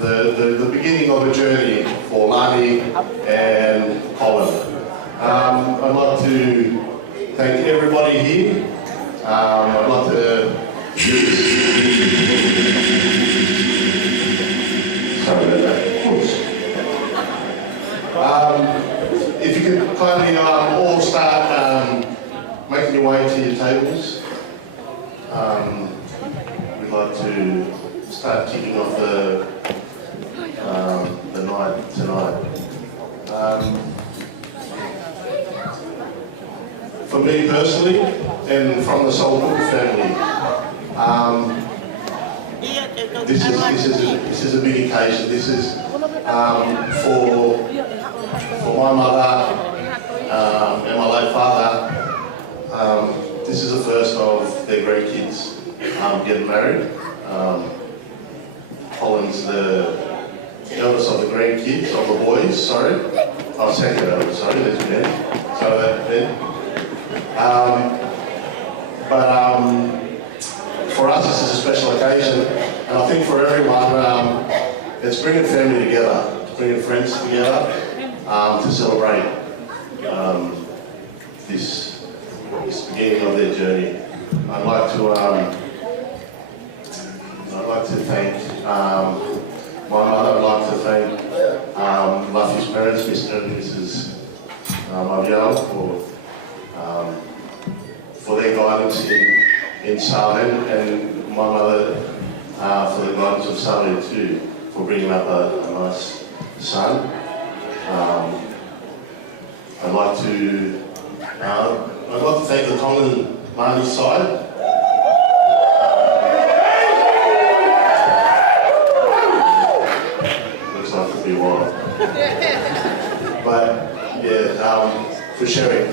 the beginning of a journey for Lani and Colin. I'd like to thank everybody here. I'd like to sorry about that. If you could kindly all start making your way to your tables. We'd like to start kicking off the night tonight. For me personally, and from the Saukuru family, this is a big occasion. This is for my mother and my late father. This is the first of their grandkids getting married. Colin's the eldest of the grandkids, of the boys, sorry. Oh, second eldest, sorry, there's Ben. Sorry about Ben. For us, this is a special occasion, and I think for everyone, it's bringing family together, bringing friends together to celebrate this beginning of their journey. I'd like to thank my mother. I'd like to thank Luffy's parents, Mr. and Mrs. Mabial, for their guidance in Saudi, and my mother for the guidance of Saudi too, for bringing up a nice son. I'd like to thank the Tongan Māori side. Looks like it'll be a while. But yeah, for sharing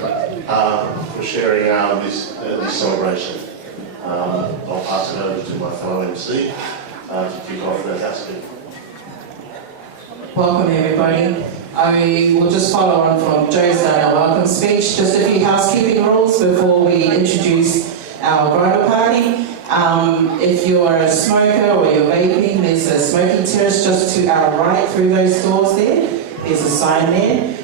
this celebration. I'll pass it over to my fellow MC to kick off the fantastic. Welcome everybody. I will just follow on from Joe's welcome speech. Just a few housekeeping rules before we introduce our bridal party. If you are a smoker or you're vaping, there's a smoking terrace just to our right through those doors there. There's a sign there.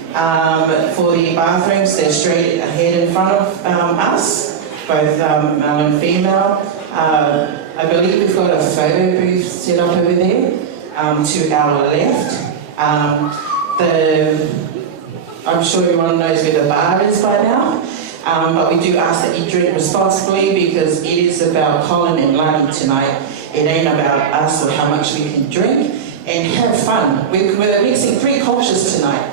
For the bathrooms, they're straight ahead in front of us, both male and female. I believe we've got a photo booth set up over there to our left. I'm sure everyone knows where the bar is by now, but we do ask that you drink responsibly because it is about Colin and Lani tonight. It ain't about us or how much we can drink, and have fun. We're mixing 3 cultures tonight,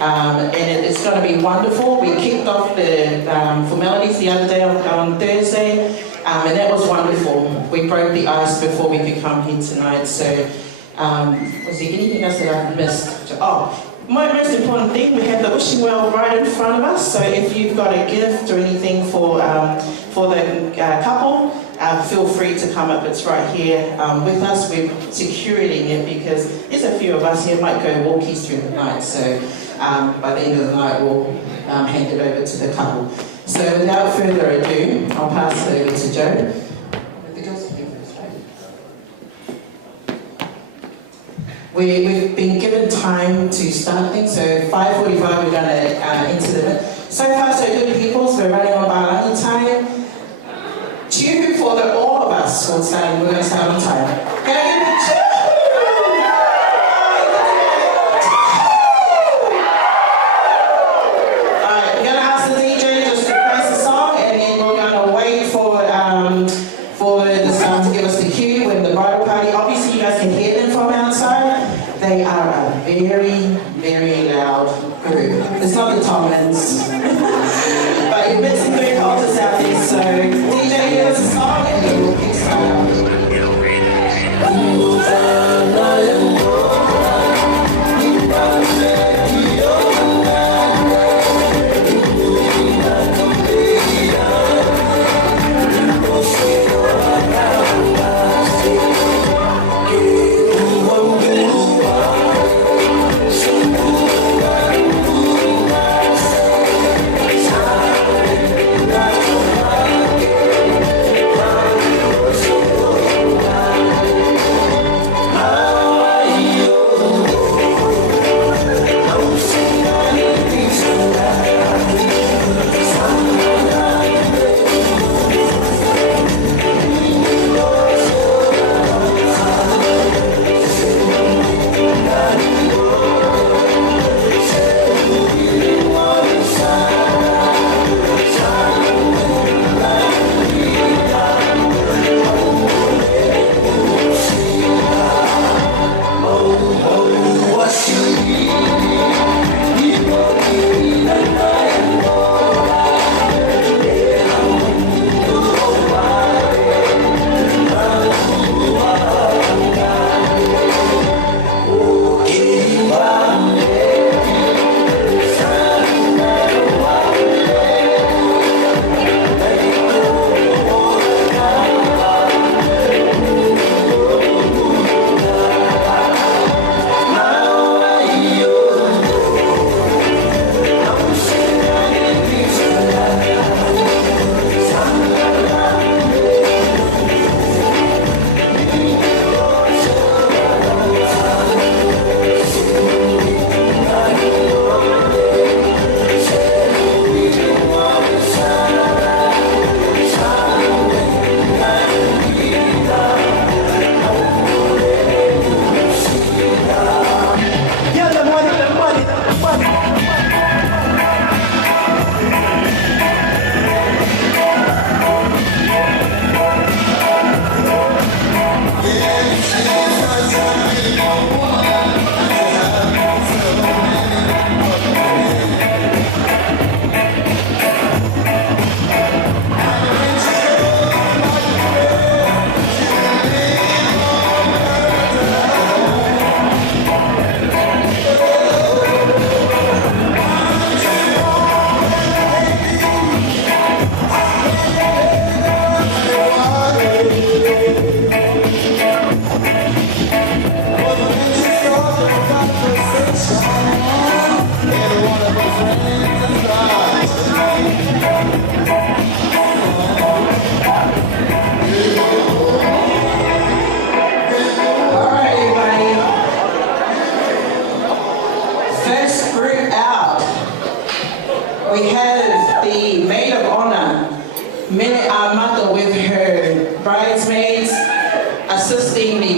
and it's going to be wonderful. We kicked off the formalities the other day on Thursday, and that was wonderful. We broke the ice before we could come here tonight, so was there anything else that I've missed? Oh, my most important thing, we have the wishing well right in front of us, so if you've got a gift or anything for the couple, feel free to come up. It's right here with us. We're securing it because there's a few of us here might go walkies through the night, so by the end of the night we'll hand it over to the couple. So without further ado, I'll pass it over to Joe. We've been given time to start things, so 5:45 we're going to enter the... So far so good people, so we're running on Hivalani time. Cheer for all of us we're going to start on time. Can I get a cheer? Alright, we're going to ask the DJ just to press the song, and then we're going to wait for the sound to give us the cue when the bridal party... Obviously you guys can hear them from outside. They are a very, very loud group. It's not the Tomlins. But you're mixing 3 cultures out there, so DJ, give us a song and then we'll kick start.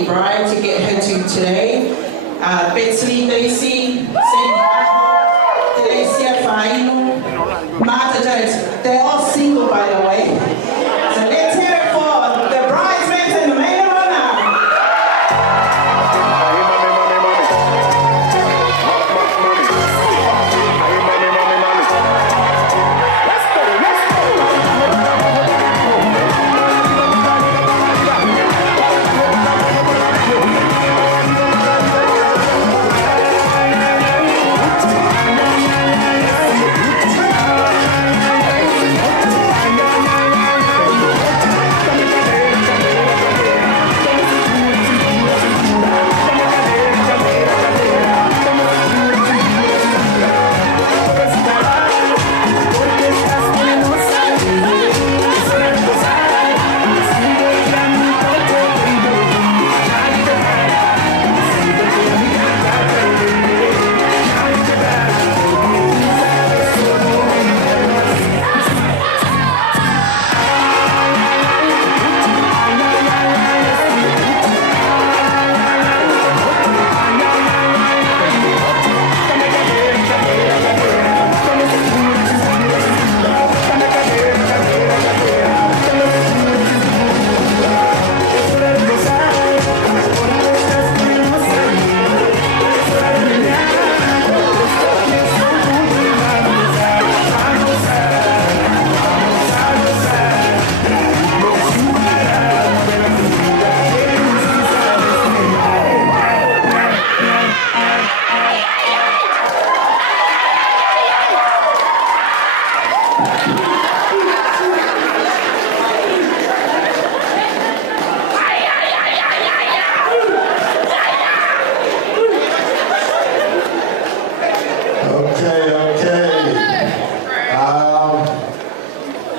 bride to get her to today. Hivalani Teisi Saukuru, Martha Jones. They're all single, by the way. So let's hear it for the bridesmaids and the maid of honor.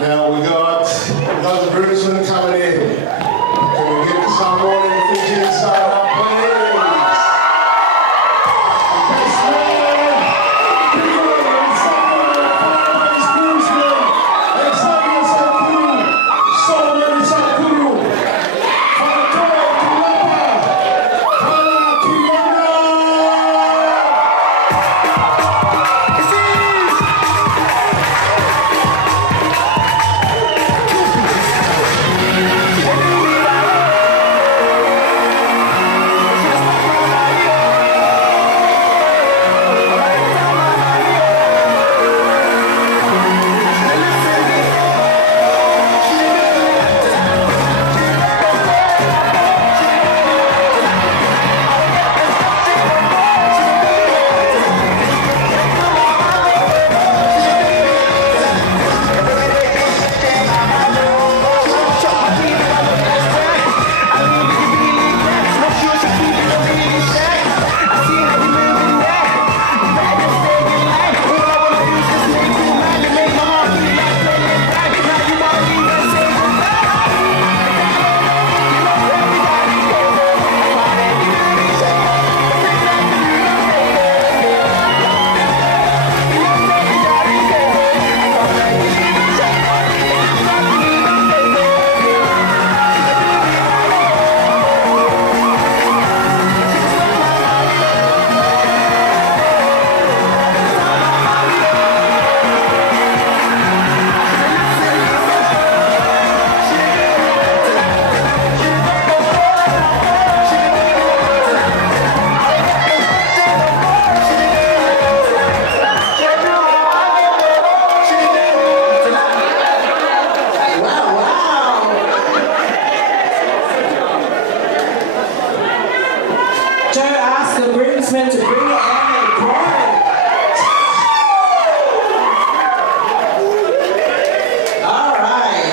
Now we got the groomsmen coming in. Can we get some more in the Fijian side up, please? To bring it and all right.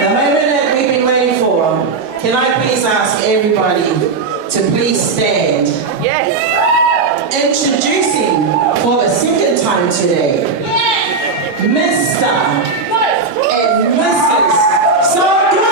The moment that we've been waiting for. Can I please ask everybody to please stand? Yes. Introducing for the second time today, Mr. and Mrs. Saukuru.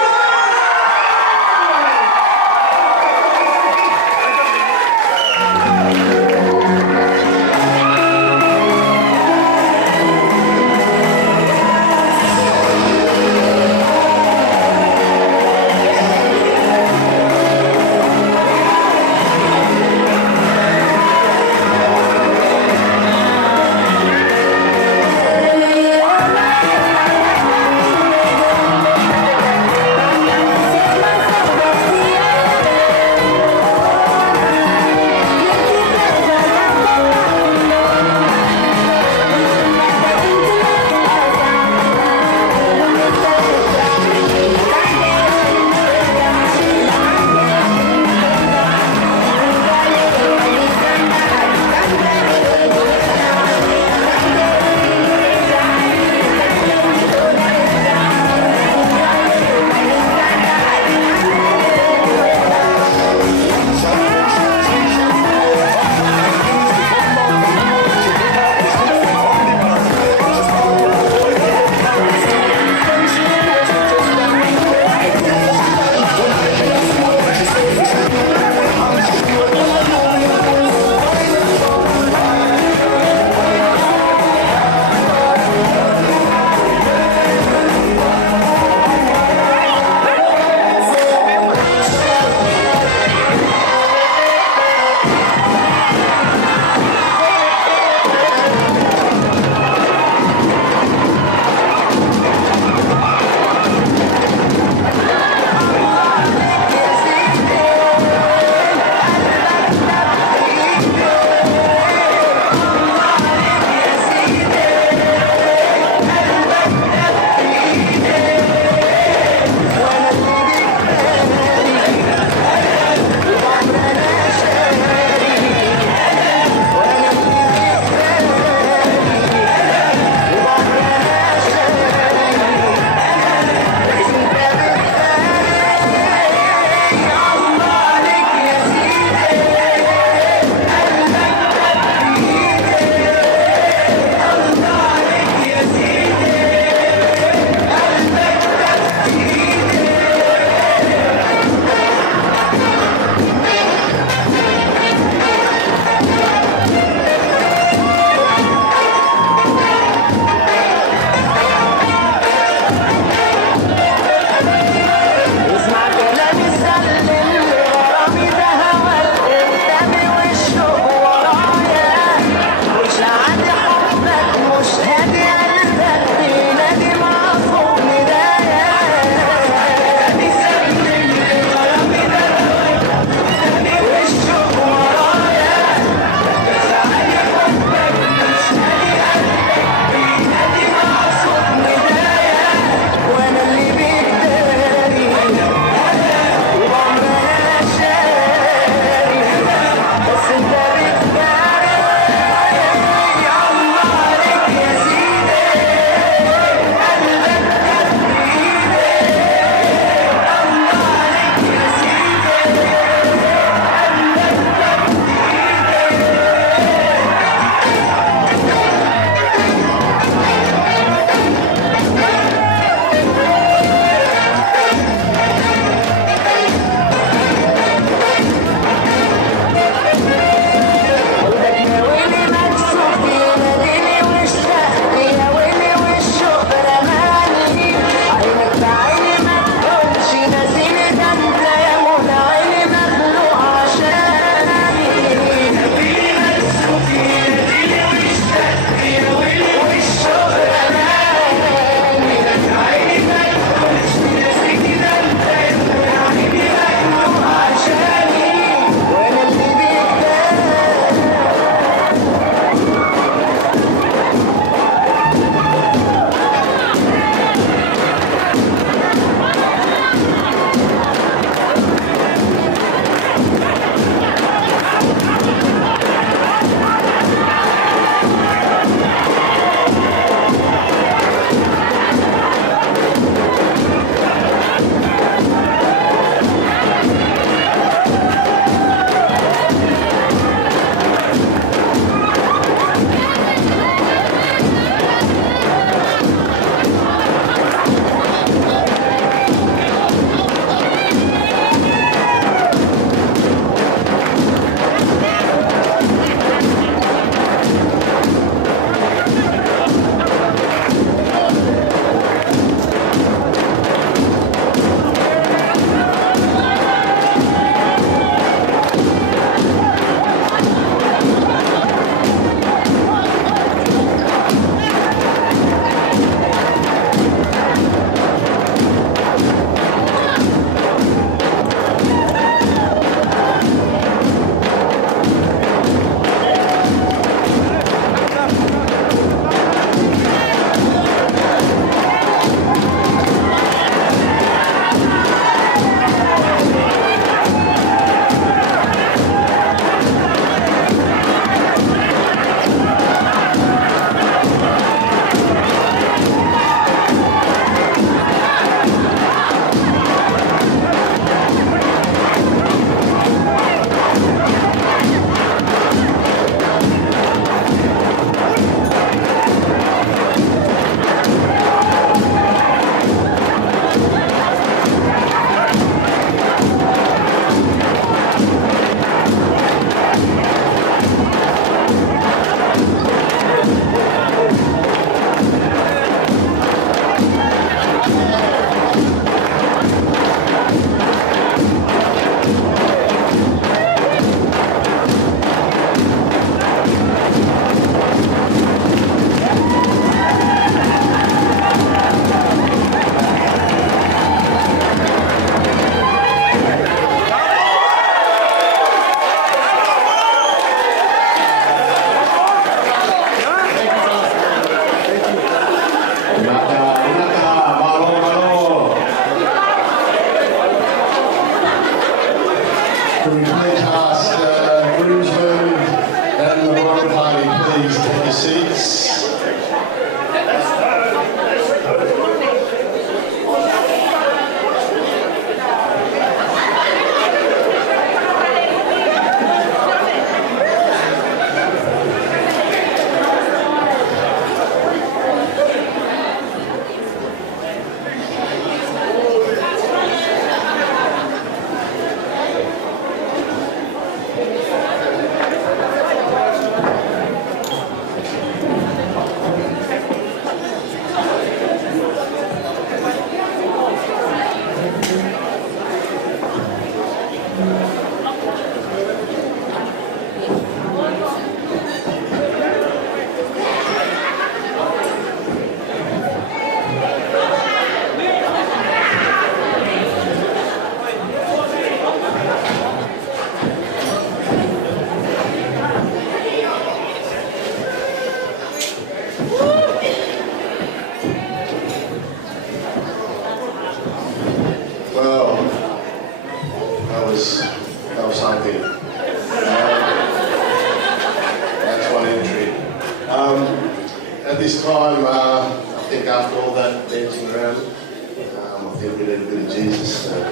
I think after all that dancing around, I think we need a bit of Jesus. So. When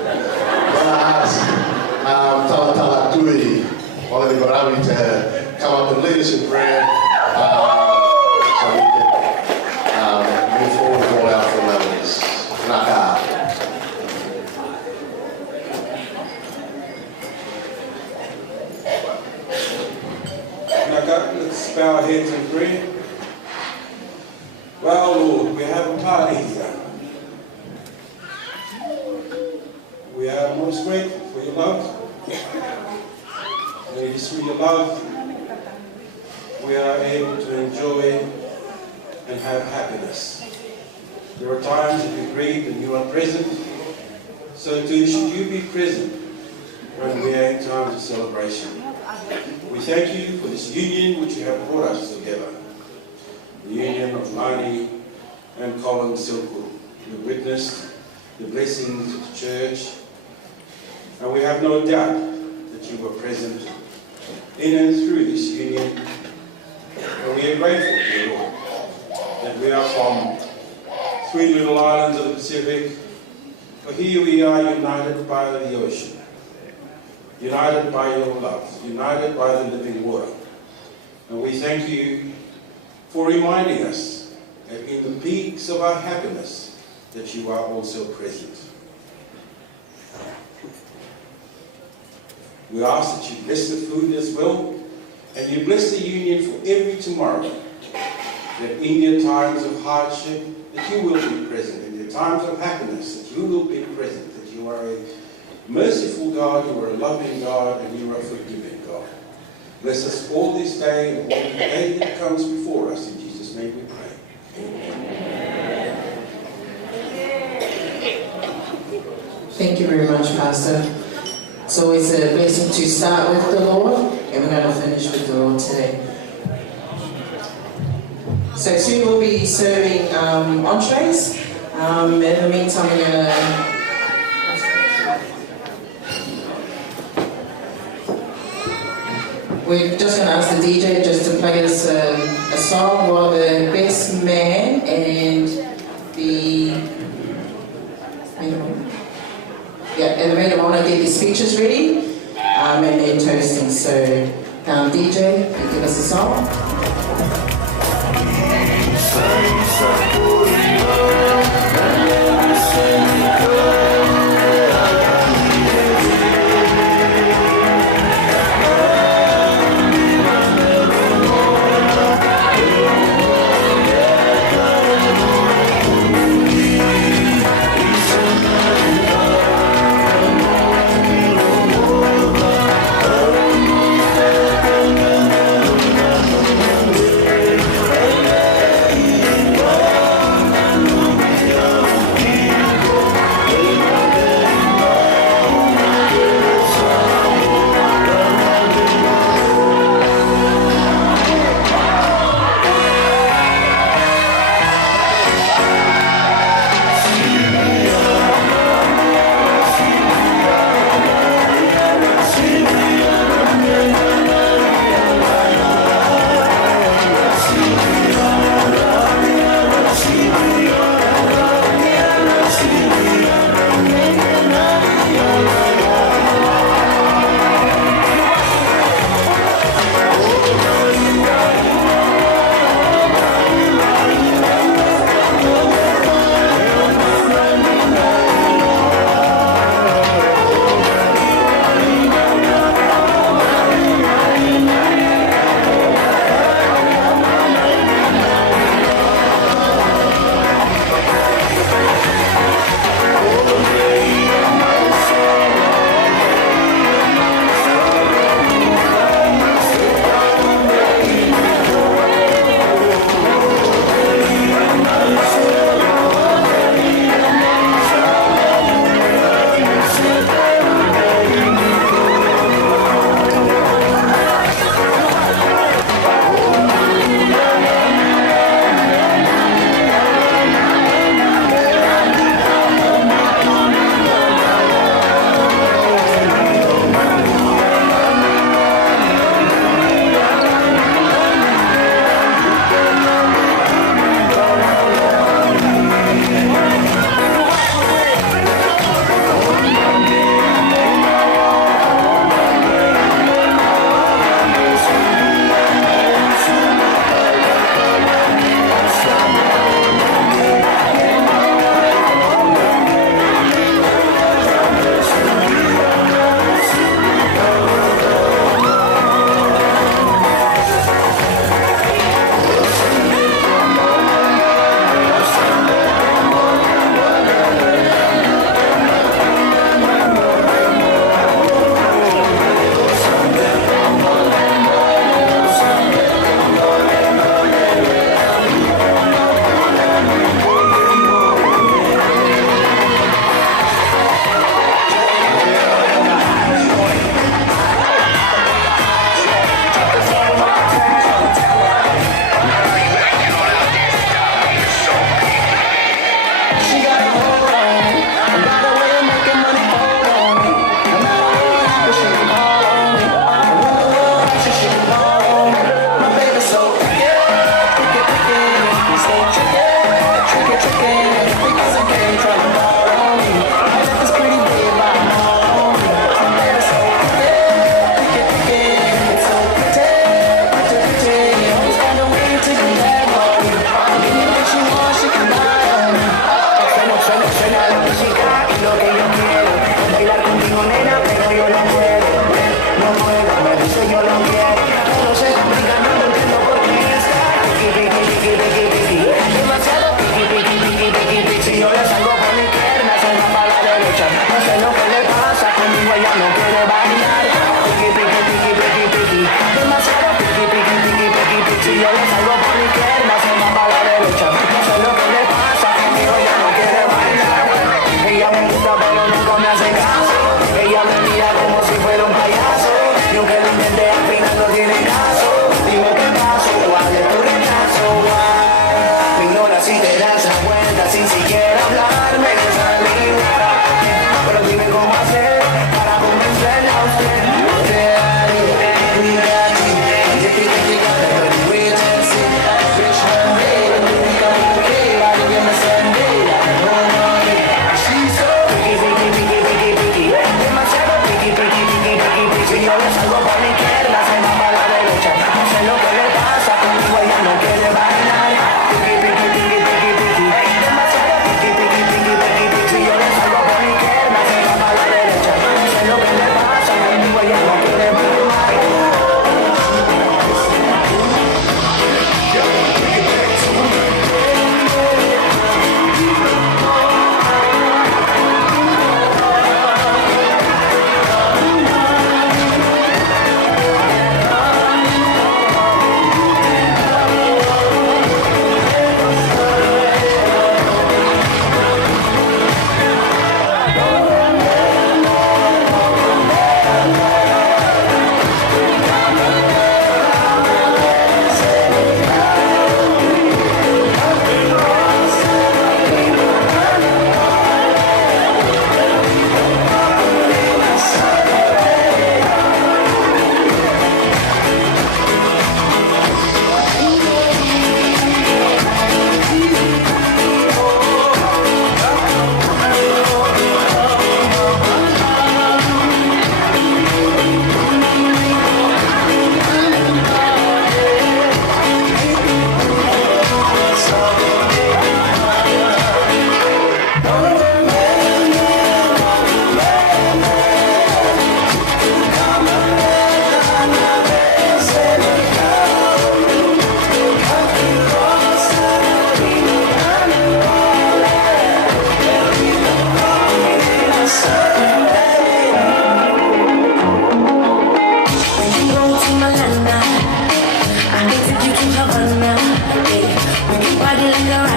I ask Tala Tui, Ollie Barawi, to come up and lead us in prayer, so we can move forward with all our formalities. Naka. Let's bow our heads in prayer. Well, Lord, we have a party here. We are most grateful for your love. And it is through your love we are able to enjoy and have happiness. There are times that we grieve and you are present, so too should you be present when we are in times of celebration. We thank you for this union which you have brought us together. The union of Hivalani and Kolinio and Saukuru. We witnessed the blessings of the church, and we have no doubt that you were present in and through this union. And we are grateful to you, Lord, that we are from 3 little islands of the Pacific, but here we are united by the ocean. United by your love, united by the living water. And we thank you for reminding us that in the peaks of our happiness, that you are also present. We ask that you bless the food as well, and you bless the union for every tomorrow, that in your times of hardship, that you will be present, in your times of happiness, that you will be present, that you are a merciful God, you are a loving God, and you are a forgiving God. Bless us all this day and all the day that comes before us. In Jesus' name we pray. Amen. Thank you very much, Pastor. So it's a blessing to start with the Lord, and we're going to finish with the Lord today. So soon we'll be serving entrees. In the meantime, we're going to we're just going to ask the DJ just to play us a song while the best man and the maid of honor get the speeches ready and they're toasting. So DJ, you give us a song.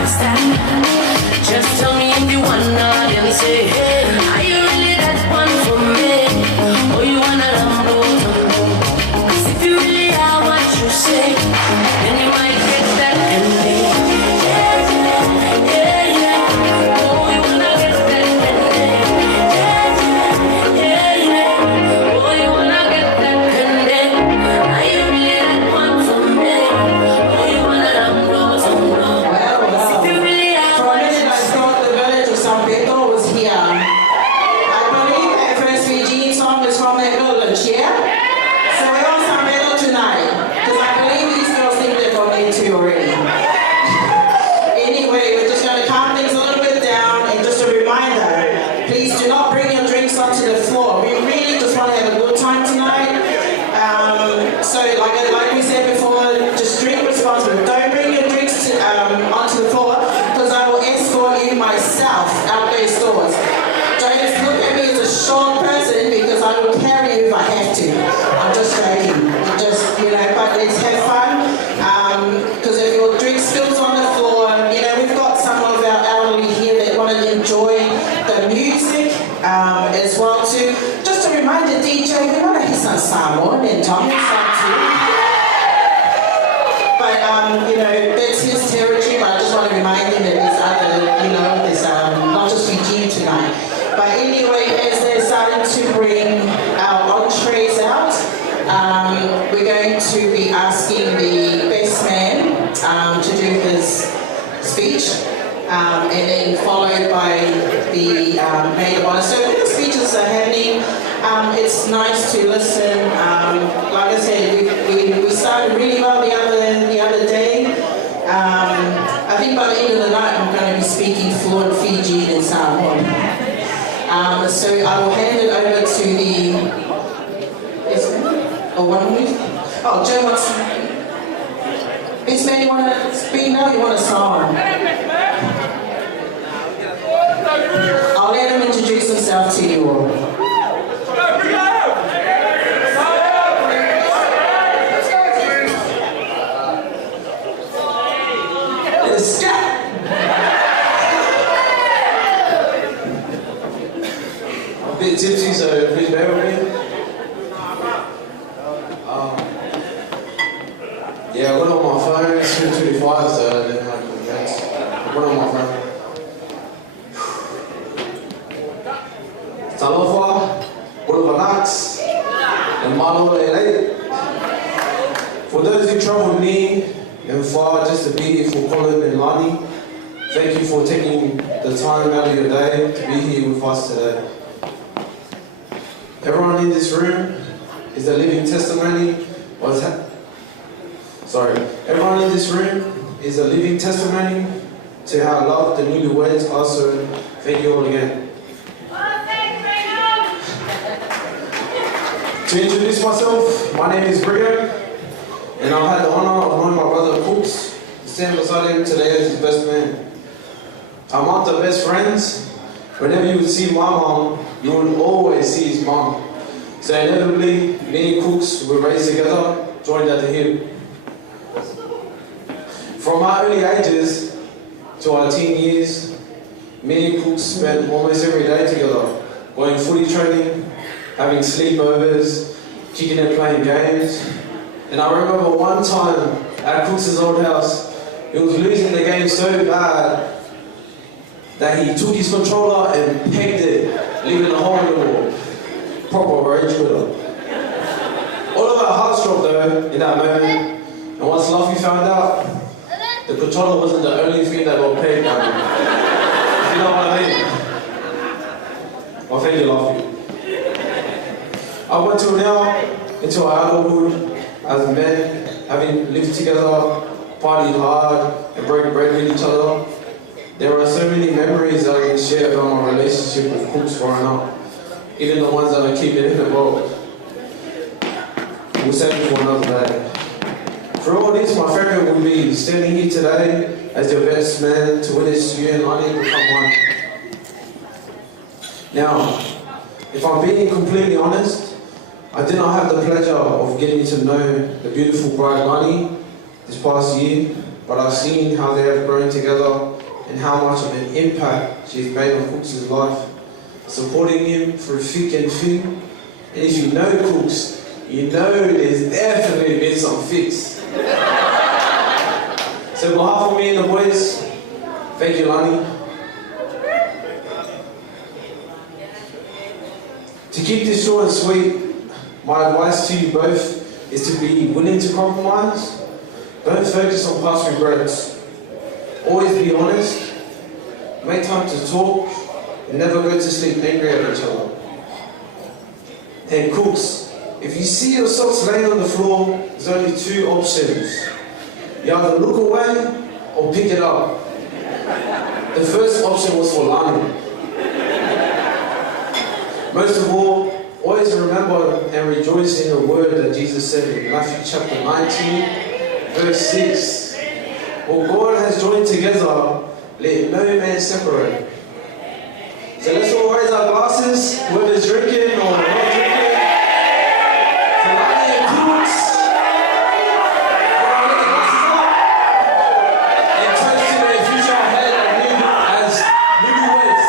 what's that? Just tell me if you wanna then say, hey, are you really that one for me? Or you wanna rumble? 'Cause if you really are what you say, then you might get that ending. Yeah, yeah, yeah, yeah. Oh, you wanna get that ending. Yeah, yeah, yeah, yeah. Oh, you wanna get that ending. Are you really that one for me? Oh, you wanna rumble? If you really are For a what minute, you I say. thought the village of San Pedro was here. I believe that first Eugene song is from that village, yeah? So we're on San Pedro tonight, because I believe these girls think they're from there too already. Anyway, we're just going to calm things a little bit down, and just a reminder, please do not bring your drinks onto the floor. We really just want to have a good time tonight. So like we said before, just drink responsibly. Don't bring your drinks onto the floor, because I will escort you myself out those doors. Don't just look at me as a short person, because I will carry you if I have to. I'm just joking. But let's have fun. Because if your drink spills on the floor, we've got some of our elderly here that want to enjoy the music as well too. Just a reminder, DJ, we want to hear some Samoan and Tommy song too. But that's his territory. But I just want to remind him that there's other, there's not just Eugene tonight. But anyway, as they're starting to bring our entrees out, we're going to be asking the best man to do his speech, and then followed by the maid of honor. So when the speeches are happening, it's nice to listen. Like I said, we started really well the other day. I think by the end of the night, I'm going to be speaking fluent Fijian and Samoan. So I will hand it over to the best man. Or one minute. Oh, Joe wants. Best man, you want to speak now? Or you want a song? I'll let him introduce himself to you all. Let's go. I'm a bit tipsy, so please bear with me. Yeah, I went on my phone, it's 2:25, so I didn't have the drinks. I went on my phone. Talofa, Bulvanax, and Malo Lele. For those who traveled near and far just to be here for Kolinio and Hivalani, thank you for taking the time out of your day to be here with us today. Everyone in this room is a living testimony. Everyone in this room is a living testimony to how loved the Newlyweds are. So thank you all again. To introduce myself, my name is Brigham, and I've had the honor of knowing my brother Cooks, stand beside him today as his best man. Our month of best friends. Whenever you would see my mom, you would always see his mom. So inevitably, me and Cooks were raised together, joined at the hip. From our early ages to our teen years, me and Cooks spent almost every day together, going footy training, having sleepovers, kicking and playing games. And I remember one time at Cooks' old house, he was losing the game so bad that he took his controller and pegged it, leaving a hole in the wall. Proper rage quitter. All of our hearts dropped though in that moment, and once Luffy found out, the controller wasn't the only thing that got pegged. You know what I mean? Well, thank you, Luffy. Up until now, into our adulthood, as men, having lived together, partied hard, and broke bread with each other, there are so many memories that I can share about my relationship with Cooks growing up, even the ones that I keep in the vault. We'll save it for another day. For all this, my favourite would be standing here today as your best man to witness you and Lani become one. Now, if I'm being completely honest, I did not have the pleasure of getting to know the beautiful bride Lani this past year, but I've seen how they have grown together and how much of an impact she's made on Cooks' life, supporting him through thick and thin. And if you know Cooks, you know there's definitely been some fix. So on behalf of me and the boys, thank you, Lani. To keep this short and sweet, my advice to you both is to be willing to compromise. Don't focus on past regrets. Always be honest. Make time to talk. And never go to sleep angry at each other. And Cooks, if you see your socks laying on the floor, there's only two options. You either look away or pick it up. The first option was for Lani. Most of all, always remember and rejoice in the word that Jesus said in Matthew chapter 19, verse 6. What God has joined together, let no man separate. So let's all raise our glasses, whether drinking or not drinking. To Lani and Cooks. Let the glasses up. And toast to their future ahead as newlyweds.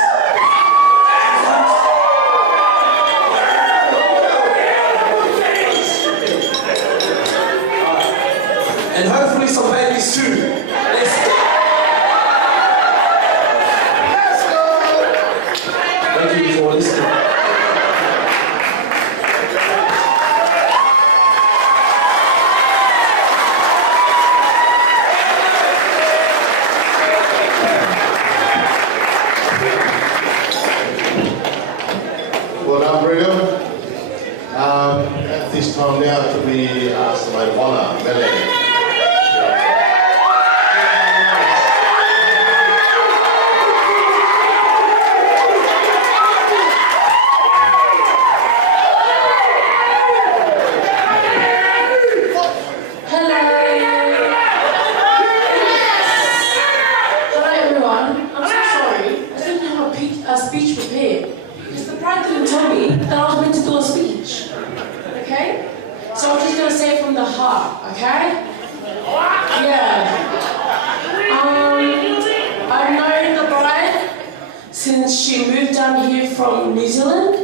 And hopefully some babies too. Let's go. Thank you for listening. Well done, Bruno. At this time now, to be asked my Wana, Melanie. Speech prepared because the bride didn't tell me that I was meant to do a speech. Okay? So I'm just going to say it from the heart. Okay? Yeah. I've known the bride since she moved down here from New Zealand.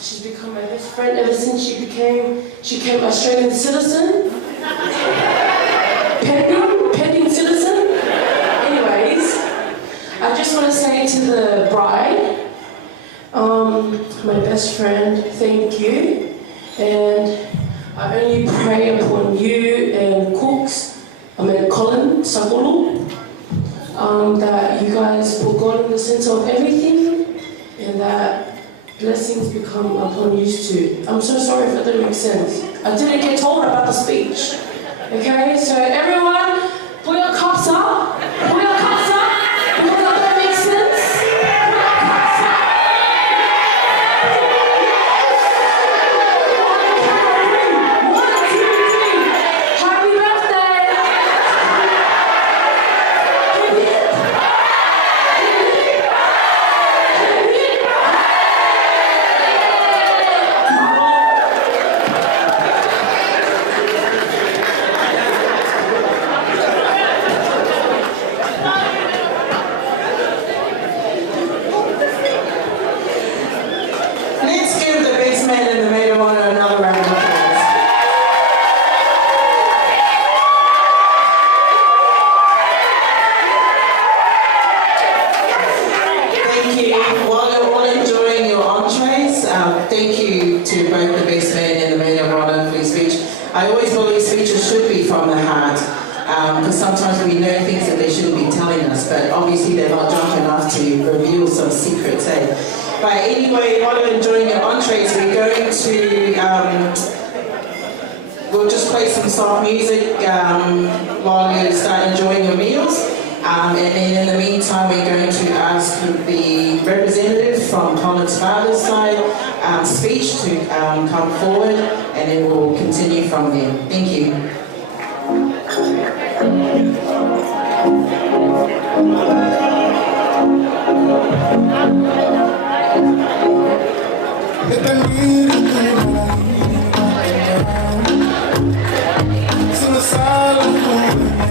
She's become my best friend ever since she became Australian citizen. Pending citizen. Anyways. I just want to say to the bride, my best friend, thank you. And I only pray upon you and Cooks, Kolinio and Saukuru, that you guys put God in the center of everything and that blessings become upon you too. I'm so sorry if that didn't make sense. I didn't get told about the speech. Okay, so everyone, put your cups up. Put your cups up. Because that makes sense. Happy birthday! Let's give the best man and the maid of honor another round of applause. Thank you. While you're all enjoying your entrees, thank you to both the best man and the maid of honor for your speech. I always believe speeches should be from the heart, because sometimes we know things that they shouldn't be telling us, but obviously they're not drunk enough to reveal some secrets, eh? But anyway, while you're enjoying your entrees, we're going to, we'll just play some soft music while you start enjoying your meals. And then in the meantime, we're going to ask the representative from Colin's father's side speech to come forward, and then we'll continue from there. Thank you. Sono solo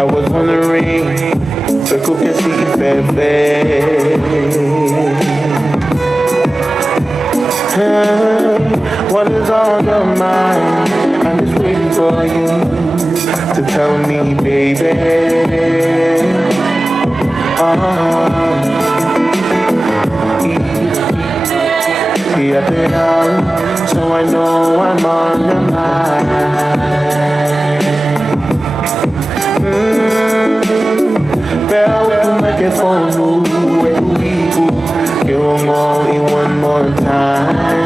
I was wondering, circle que si bebe. What is on your mind? I'm just waiting for you to tell me, baby. So I know I'm on your mind. Pero tu microphone, you want me one more time.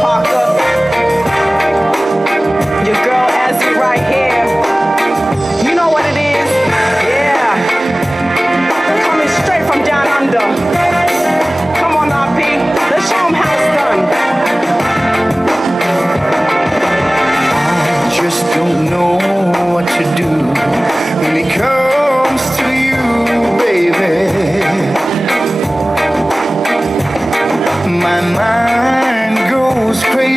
Parker. Your girl Ezzy right here. You know what it is? Yeah. They're coming straight from down under. Come on, RP. Let's show them how it's done. I just don't know what to do when it comes to you, baby. My mind goes crazy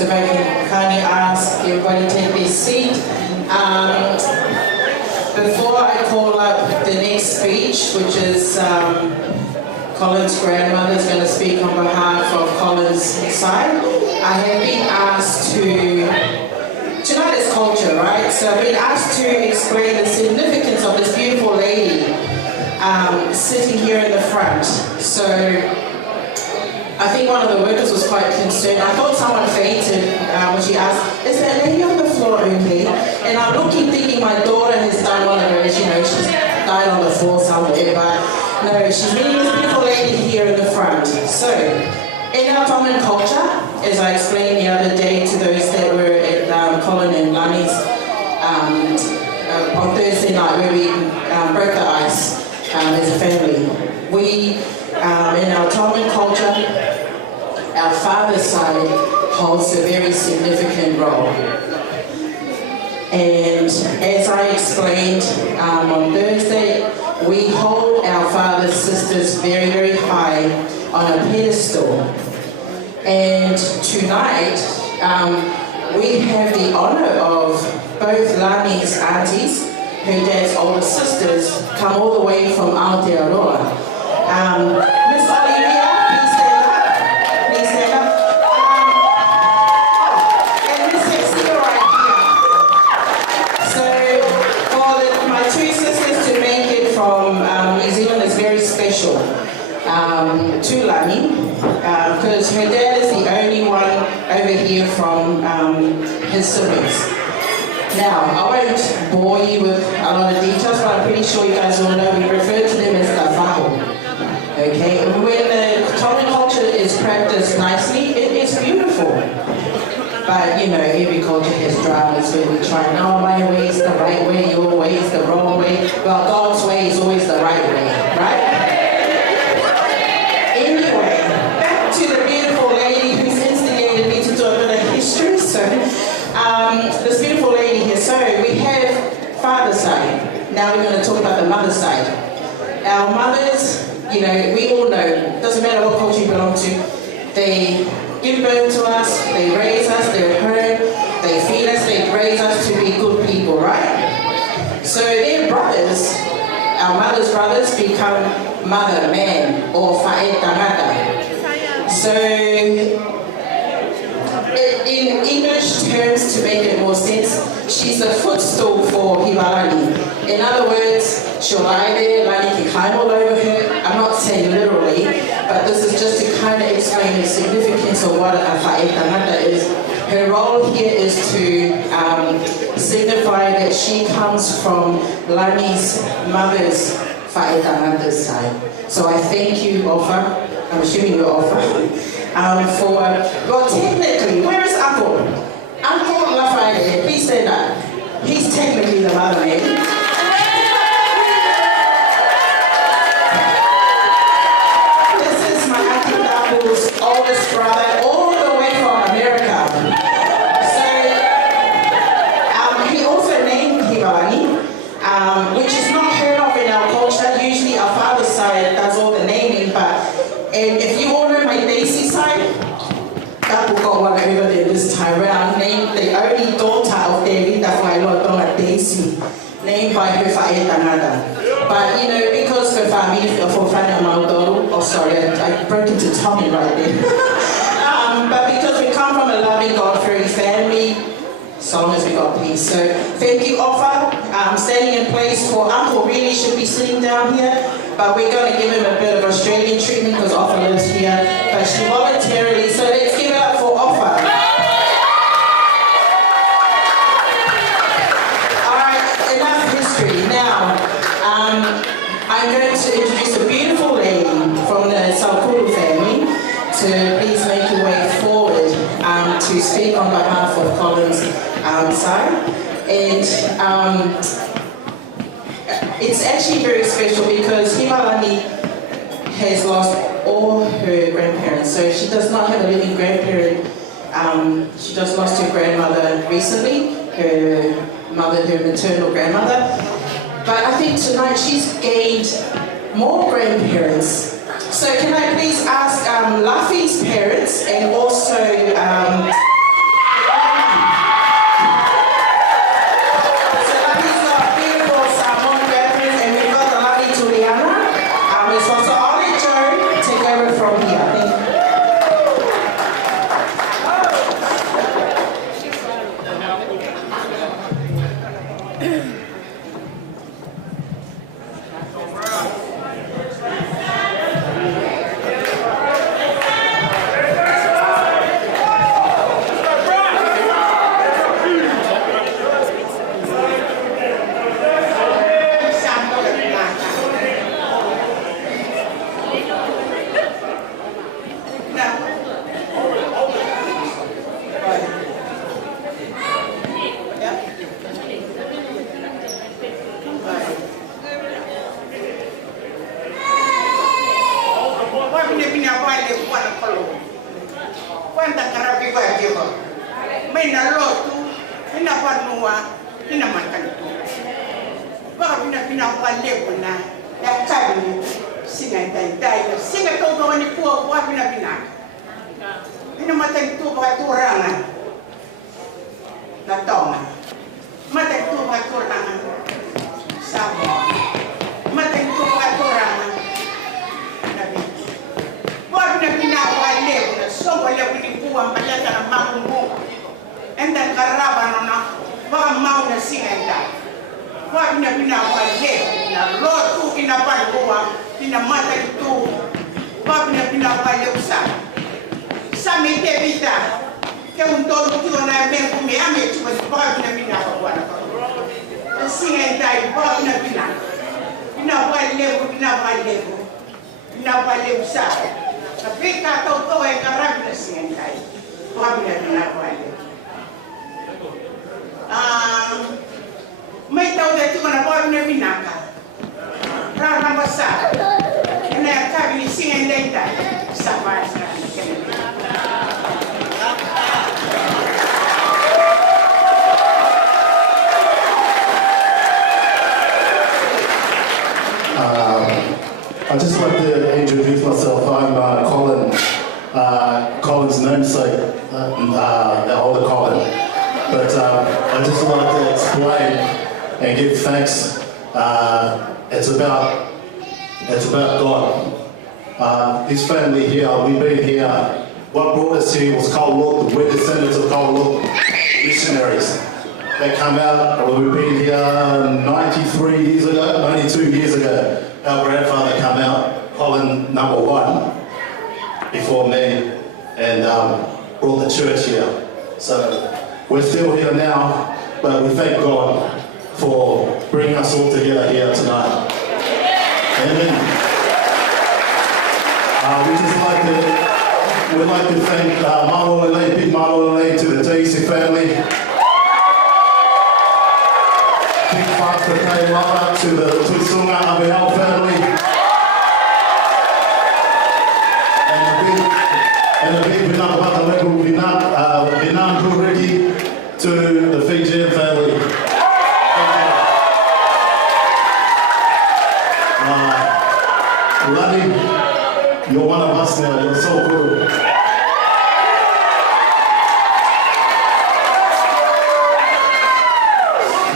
So if I can kindly ask everybody to take their seat. Before I call up the next speech, which is Colin's grandmother is going to speak on behalf of Colin's side, I have been asked to, tonight is culture, right? So I've been asked to explain the significance of this beautiful lady sitting here in the front. So I think one of the workers was quite concerned. I thought someone fainted when she asked, is that lady on the floor okay? And I'm looking thinking my daughter has done one of those, you know, she's died on the floor somewhere, but no, she's really this beautiful lady here in the front. So, in our Tongan culture, as I explained the other day to those that were at Kolin and Lani's on Thursday night where we broke the ice as a family, we, in our Tongan culture, our father's side holds a very significant role. And as I explained on Thursday, we hold our father's sisters very, very high on a pedestal. And tonight, we have the honor of both Lani's aunties, her dad's older sisters, come all the way from Aotearoa. Miss Olivia, please stand up. Please stand up. And Miss Hexia right here. So, for my two sisters to make it from New Zealand is very special to Lani, because her dad is the only one over here from his siblings. Now, I won't bore you with a lot of details, but I'm pretty sure you guys all know we refer to them as the whāho. Okay, when the Tongan culture is practiced nicely, it is beautiful. But you know, every culture has dramas where we try, no, my way is the right way, your way is the wrong way. Well, God's way is always the right way, right? Anyway, back to the beautiful lady who's instigated me to do a bit of history. So, this beautiful lady here. So we have father's side. Now we're going to talk about the mother's side. Our mothers, you know, we all know, doesn't matter what culture you belong to, they give birth to us, they raise us, they're home, they feed us, they raise us to be good people, right? So their brothers, our mother's brothers, become mother, man, or fae tangata. So in English terms, to make it more sense, she's a footstool for Hivalani. In other words, she'll lie there, Lani can climb all over her. I'm not saying literally, but this is just to kind of explain the significance of what a fae tangata is. Her role here is to signify that she comes from Lani's mother's fae tangata's side. So I thank you, Ofa. I'm assuming you're Ofa. For, well, technically, where is Uncle? Uncle Lafaide, please stand up. He's technically the mother man. This is my Auntie Dapu's oldest brother, all the way from America. So, he also named Hivalani, which is not heard of in our culture. Usually our father's side does all the naming, and if you all know my Teisi side, Tapu got one over there this time around, named the only daughter of David, Teisi, named by her fae tangata. But you know, because her family, I broke into Tommy right there. But because we come from a loving, God-fearing family, so long as we got peace. So thank you, Ofa. Standing in place for Uncle really should be sitting down here, but we're going to give him a bit of Australian treatment because Ofa lives here, but she voluntarily, so let's give it up for Ofa. Alright, enough history. Now, I'm going to introduce a beautiful lady from the Saukuru family to please make your way forward to speak on behalf of Colin's side. And it's actually very special because Hivalani has lost all her grandparents. So she does not have a living grandparent. She just lost her grandmother recently, her maternal grandmother. But I think tonight she's gained more grandparents. So can I please ask Lafi's parents and also Quanta carapi qua Dio. Mena lotu, ina panua, ina makantu. Ba pina wale kuna. Ya kabi singa dai, singa to ni po wa pina. Ina makantu ba turanga. Na toma. Makantu ba turanga. Samo. Makantu ba turanga. Nabi. Wa pina wale kuna so wale kuwa malaka na mamungu. Enda karaba nona wa mau na singa. Wa pina wale na lotu ina panua ina mata itu. Wa pina wale usana. Sami te vita che un toro che non è ben come a me ci vuole poi una binata guarda singa dai poi una vale sa la pecca to è carabina singa dai poi una binata vale mai tau da tu na poi una binata rana basa na cabini singa dai sa basta I'd just like to introduce myself. I'm Colin, Colin's namesake, the older Colin. But I just like to explain and give thanks. It's about God. This family here, we've been here. What brought us here was Kolinio. We're descendants of Kolinio missionaries. They come out, we've been here 92 years ago. Our grandfather came out, Colin number 1, before me, and brought the church here. So we're still here now, but we thank God for bringing us all together here tonight. Amen. We'd like to thank big Malolele to the Teisi family. Big fuck to pay love to the Tuisunga Abel family. And a big Vinan Kuriki to the Fijian family. Lani, you're one of us now, you're so good.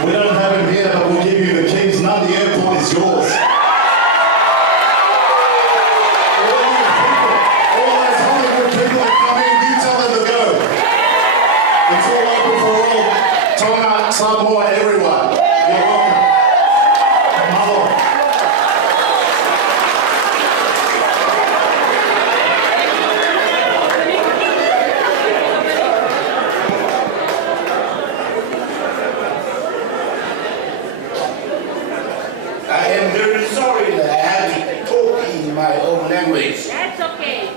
We don't have him here, but we'll give you the keys. Now the airport is yours. All those Hollywood people that come in, you tell them to go. It's all open for all. Tonga, Samoa, everyone. You're welcome. Mahalo. I am very sorry that I had to talk in my own language. That's okay.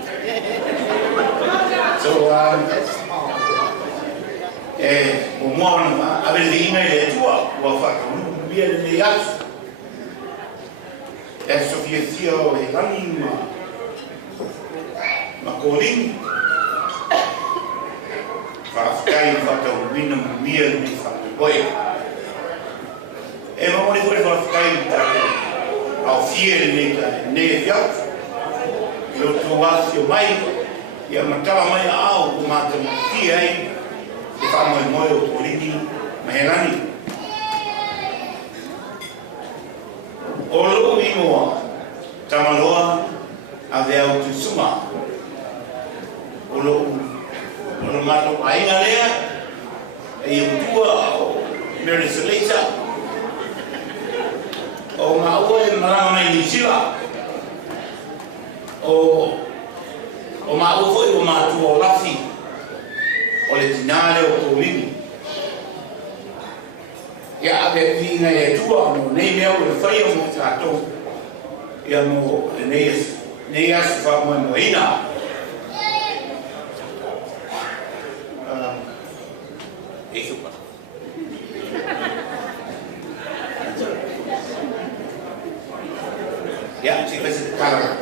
So, umwana abelina yetua wafaka biele yas. Eso fietio Hivalani Kolinio. Fafkai fata ubina miel ni famboy. E mamãe foi ao fiel ne fiat. Eu trouxe o mai e a matava mai ao com mata fiai. E fama moi o Kolinio Hivalani. O lo mimoa tamaloa ave au tusuma. O lo mato ainga lea e o tua Mary Selisa. O ngā ua e marama mai ni sila. O ngā ua foi o mātua o lafi. O le tinale o Kolinio. Ia abe vinga e tua no nei mea o le whai o mo tātou. Ia mo nei asu wha mo ina. E supa. Ya, si faz cara.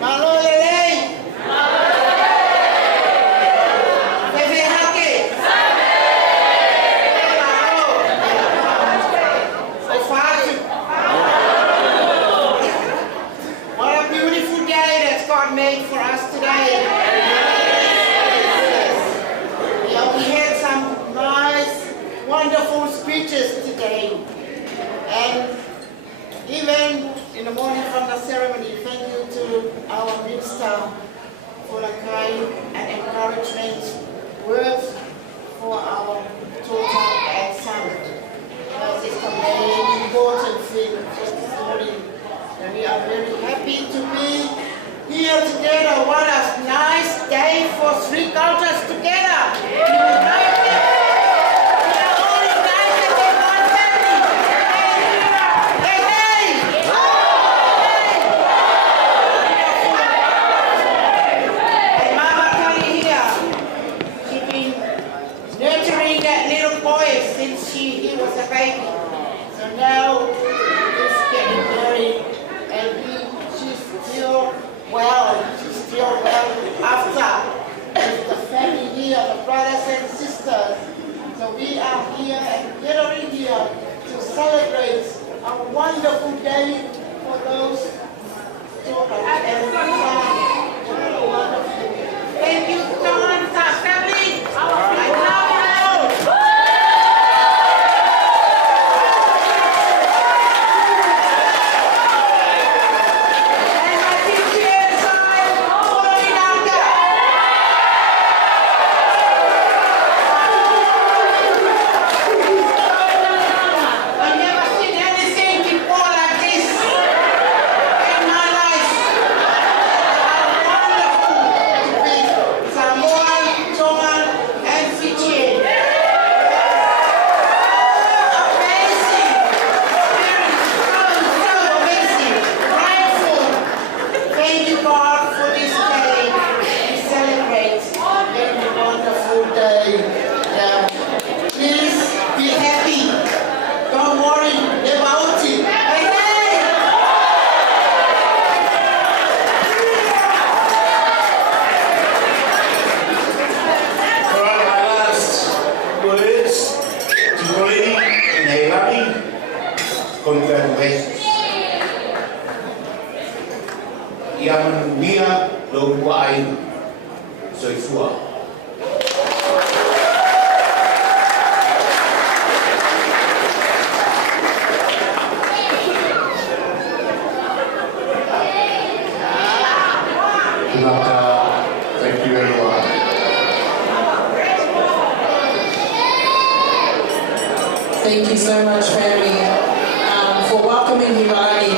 Malolele. us today? Yeah, we had some nice, wonderful speeches today. And even in the morning from the ceremony, thank you to our minister for the kind and encouragement words for our daughter and son. That is the main important thing for this morning. And we are very happy to be here together. What a nice day for three cultures together. United. We are all united in one family. Hey, hey! And Mama Kali here, she's been nurturing that little boy since he was a baby. So now he's getting married. And she's still well. She's still well after with the family here, the brothers and sisters. So we are here and gathering here to celebrate a wonderful day for those children and son. Wonderful. Thank you, John, family. I love you. Congratulations. Yang dia lupain sesuatu. Thank you everyone. Thank you so much, family, for welcoming Hivalani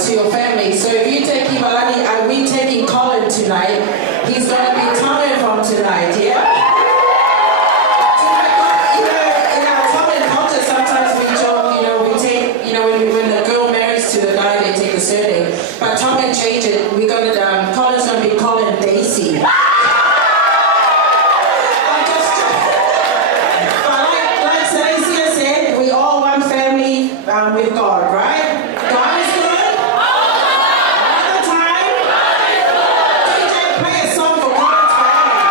to your family. So if you take Hivalani, we're taking Colin tonight. He's going to be coming from tonight, yeah? In our Colin culture, sometimes we joke, we take, when the girl marries to the guy, they take the surname. But Tom and change it. We're going to, Colin's going to be Kolinio and Teisi. With God, right? God is good. All the time. DJ, play a song for God's family.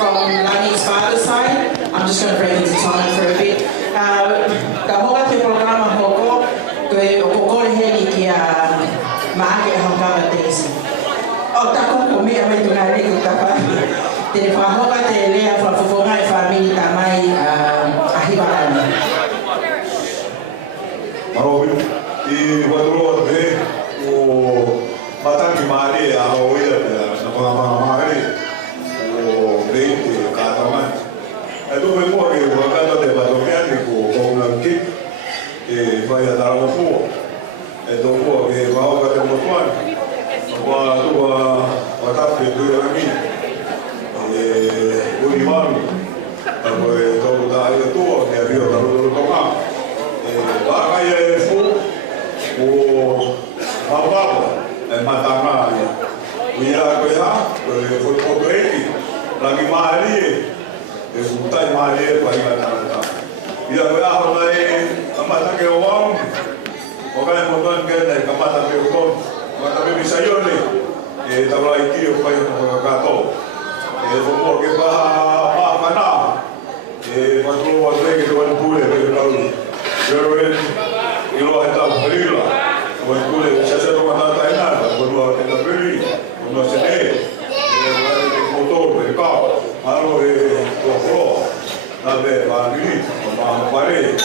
from Lani's father's side. I'm just going to bring it to time for a bit. Ka hoka te programa hoko, koe okokore heli ki a maake Hivalani Teisi. O tako ko mea me tunga riku tapa. Te whahoka te lea whafufonga e whamini tamai a Hivalani. Marohi, I wadroa te o mataki maare a oia na mga maare o leite katamai. E tume mua ke wakata te patomeani ko kaunga ki e whai a tarama fua. E tōkua ke mahoka te motuani. Wa tua watape tui rangi. E uri mami. Ako e tōku tā aia tua ke a rio taruru tonga. Wākai e fu o mawapa e matanga ia. Uia koe ha, koe whutoko eki. Rangi maari e futai maari e pahinga tarata. Ia koe aho nei amatake o wau. O kai motan kene ka matake o kon. Matake misaione e tawai ki o pai o kato. E whomo ke paha pāpana. E matro o treke te wani pule pe kauru. Jerwin, ilo heta perila, buat kulit saya rumah tata ina, buat kita beri, buat sini, motor berkau, malu toko, nabe bagi, mama pare,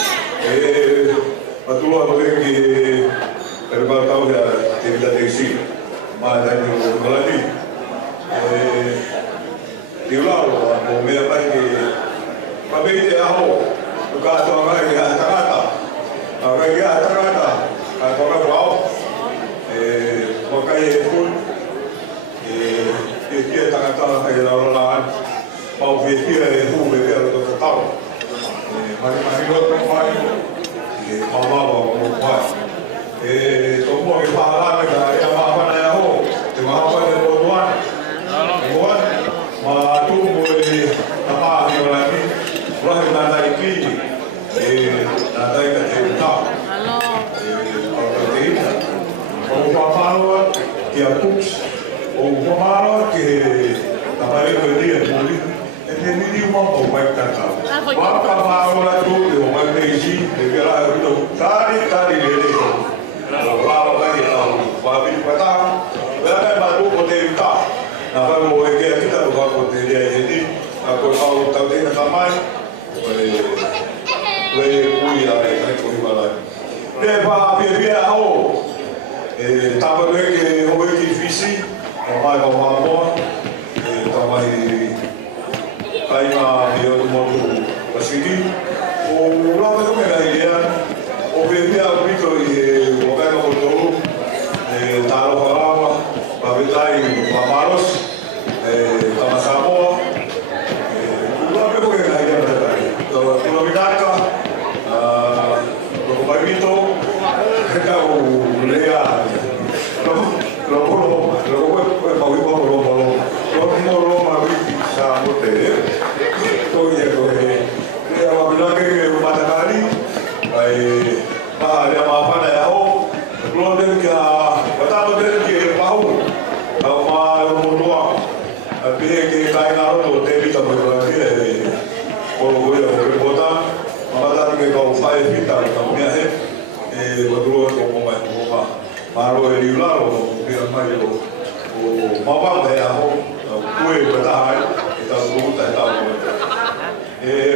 betul bagi berbal tahu ya tidak teisi, mana yang berlari, diulang, mau apa ini, tapi dia tahu, bukan orang yang terkata. Orang yang terkata, orang bawah, makai pun, dia terkata kayak orang mau fikir itu fikir itu tahu. Mari kita main, bawa bawa. Semua kita alami dah yang apa nak ho, cuma apa yang buat, buat, matu boleh apa yang lagi, orang yang nak iki. Natai ka te ta. Hello. O te ina. O whaparo ki a puks. O whaparo ki tapai ko ria muli. E te nini uma o mai tata. Waka wharo la tu te o mai teisi. Te kera e rito. Tari lele ko. O wharo kai au. Whapi pata. Wea kai matu ko te ta. Na whai mo e kia kita ko wako te ria e ni. A ko au tau te na tamai. Wei kuia e kai ko Hivalani. Te pa pia ho. Tapa ke hoi ki fisi. O mai ko hamoa. Tamai kai ma e o motu pasiki. O lava ko me kai ia. O pia pito e o kai ko tolu. Taro falawa. Pavitai pamaros. Tamasamoa. Lava ko me kai ia pretai. Tolo vidaka. Vito, kau lea, lo mawiti sa mote, to ye ko lea wabila ke matakari, ai pa le ma pa na ho, lo de ka patama de ke pau, au ma mo noa, pe ke kai na ro te vita mo ke o go bota, ma ta ke ko fa e vita ka me he. Wadroa ko mai ko maro e liularo ke mai o mapa e aho kue patai e ta luta e ta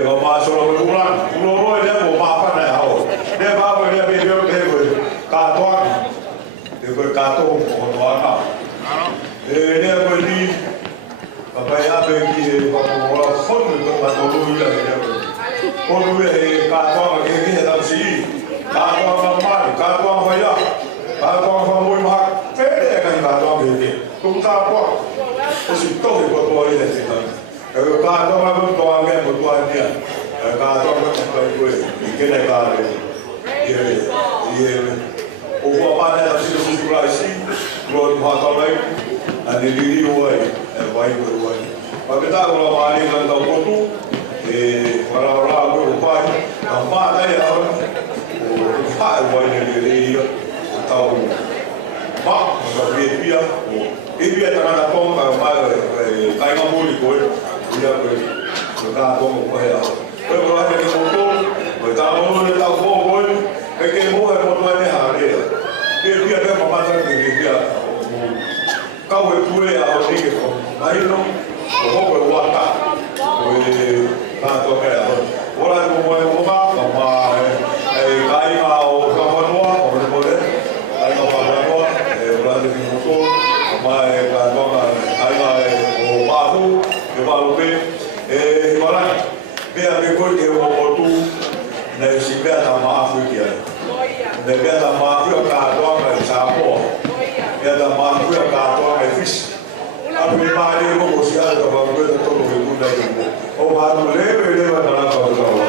o ma solo ulan ulo e le mapa na aho ne ba e le be ke ka to o no ana ne ko ni papa ya be ki ko mo fon ko ma to lu ya ko lu e ka to ke ta si Katuang famai, katuang faya, katuang famui mak, fere kan katuang bete. Tum tapua, usi toh ikut tuai desi kan. Kalau katuang apa tuang kan tuang dia, katuang kan tuai kue, ikan ikan ye, upa mana nasi tu surasi, keluar mata baik, ane diri uai, baik uai. Tapi tak kalau mari kan tahu kotu, orang-orang berupai, nampak tak ya? Hai wai ni tau ma ma pia o e pia tana na pom ka ma kai ma muli ko ia ko kātoa koe au. Koe koe ane ki moto, koe tā mono le tau kō koe, e ke moa e moto ane hārea. Ke pia pia mamata ke pia kau e tue a o nike ko mahino, o hoko e wata, koe kātoa kai au. Ora e moa e moa, kama e kainga o kawanua, o ne mole, kainga o kawanua, e ora ane ki moto, kama e kātoa kainga o mātu, e wālupe, e Hivalani. Pea me koe ke o tu, na e si pea ta maafu ki ai. Ne pea ta maafu a kātoa mai Samoa. Pea ta maafu a kātoa mai Fisi. Apu i maa e moko si ala ka wakakoe ta tolo ke kuna i mo. O mātu lewe lewa na raka o tawa.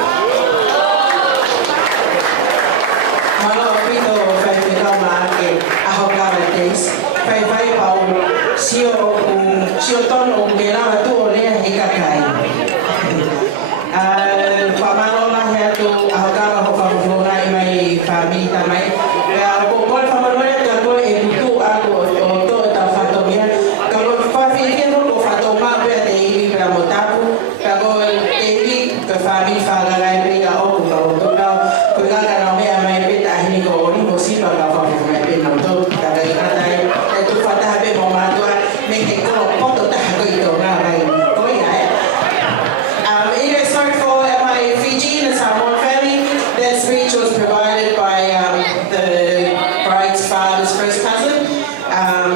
Malo pito whaipira maa ke aho kawa teis. Whaiwhai pau sio tono ke rawa tu o lea he kakai. Whamanola hea tu ahokara ho whamawhona i mai whamita mai. Pea ko koe whamanola ka koe e putu ako o to e ta whatomia. Ka koe whawhiria no ko whatoma pea te iwi pea mo tapu. Pea koe te iwi ka whami whagarai pea oku ka o toka. Koe kaka na mea mai peta ahini ko ori mo sipa ka whamu mai pena o to. Kaka i katai e tu whataha pe mo mātua me ke koro poto taha ko i tō ngā mai. Koe ia e. Anyway, sorry for my Fijian and Samoan family. That speech was provided by the bride's father's first cousin.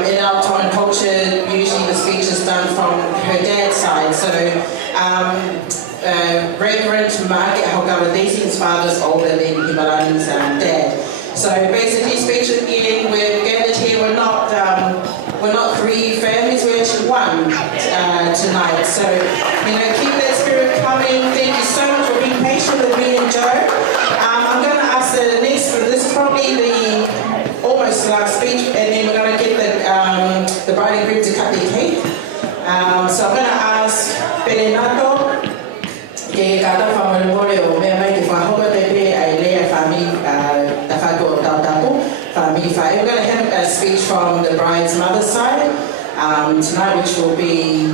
In our Tongan culture, usually the speech is done from her dad's side. So, Reverend Margaret Teisi's father's older than Hivalani's dad. So basically, speech again, we're gathered here. We're not three families. We're actually one tonight. So, keep that spirit coming. Thank you so much for being patient with me and Joe. I'm going to ask the next, this is probably the almost last speech, and then we're going to get the bride and groom to cut their cake. So I'm going to ask Perenato, ke kata whamarumore o mea mai te whahoka te pe ai lea whami ta whako o tautapu, whami whae. We're going to have a speech from the bride's mother's side. Tonight, which will be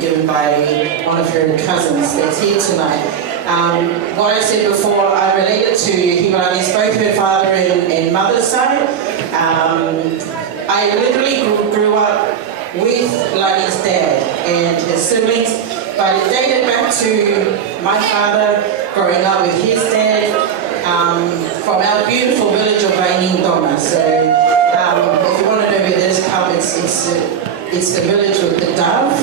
given by one of her cousins that's here tonight. What I said before, I'm related to Hivalani's, both her father and mother's side. I literally grew up with Lani's dad and his siblings, but it dated back to my father growing up with his dad from our beautiful village of Vainindona. So if you want to know where this comes, it's the village with the dove.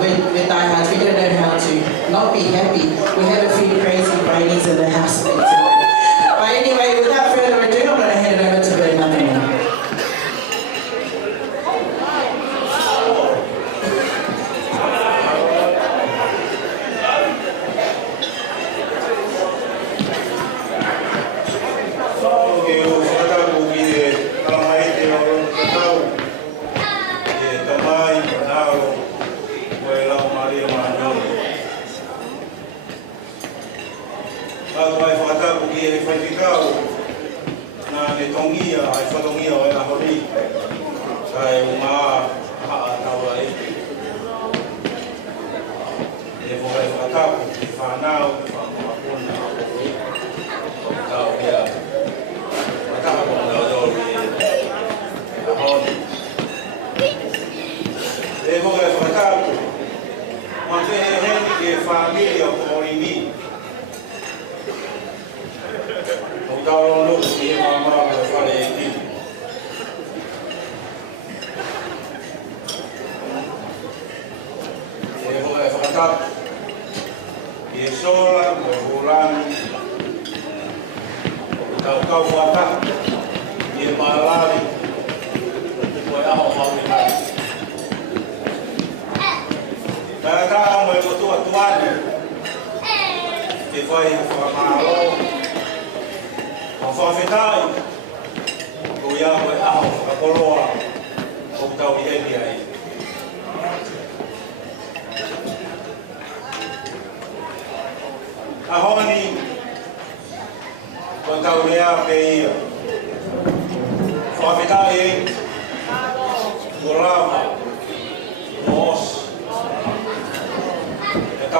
With diehards, we don't know how to not be happy. We have a few crazy brainies in the house. But anyway, without further ado, I'm going to hand it over to Bernardo.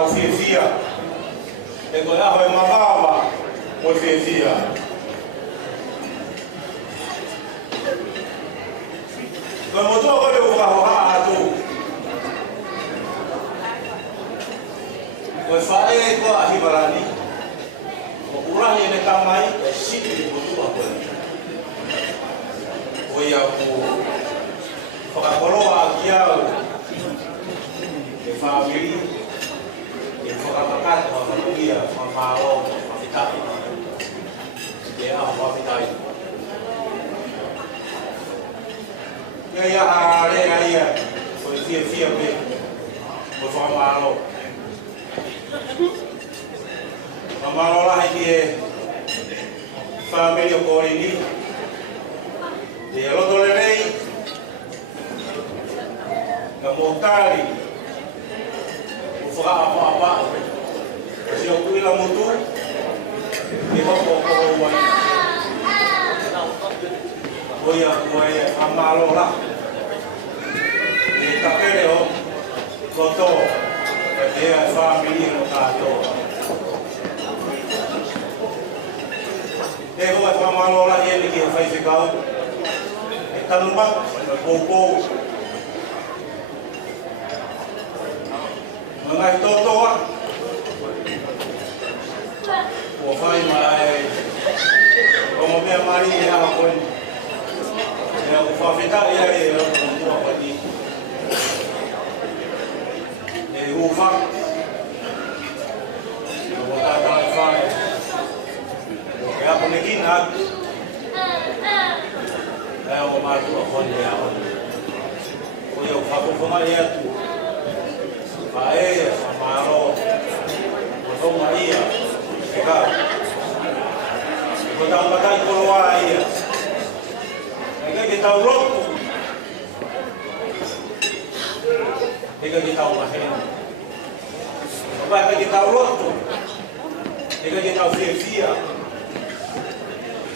tau fia. E koe aho e mamawa mo fia. Koe motua koe leo whahoha atu. Koe whae koa Hivalani. Ko urahi ene tamai e siti i motua koe. Koe ia ku whakakoroa ki au. E whaamiri. E whakakakata whakakuia whamao whakitai. E aho whakitai. Ia ia rea ia. Koe fia pe. Koe whamaro. Whamaro lahi ki e whamiri o Kolinio. E roto le rei. Nga motari. Whakaapa. Si o kuila motu. E hoko o wai. Oia koe amalo la. E tapere o koto. E a whamiri o tātou. E hoa whamalo la e ki a whaifekau. E tanumak, e kōpou. Ngai totoa. Ko whai mai. O mo mea mari e aha koe. E a ko whawhetau ia e o kua pati. E uwha. E o tata e whae. E a kone kina atu. E o mātua kone e aho. Ko ia whakofomai atu. Pae, Amaro, Roma ia, e kā. Ko tau matai koroa ia. E kai ke tau roto. E kai ke tau mahena. O pai kai ke tau roto. E kai ke tau fia.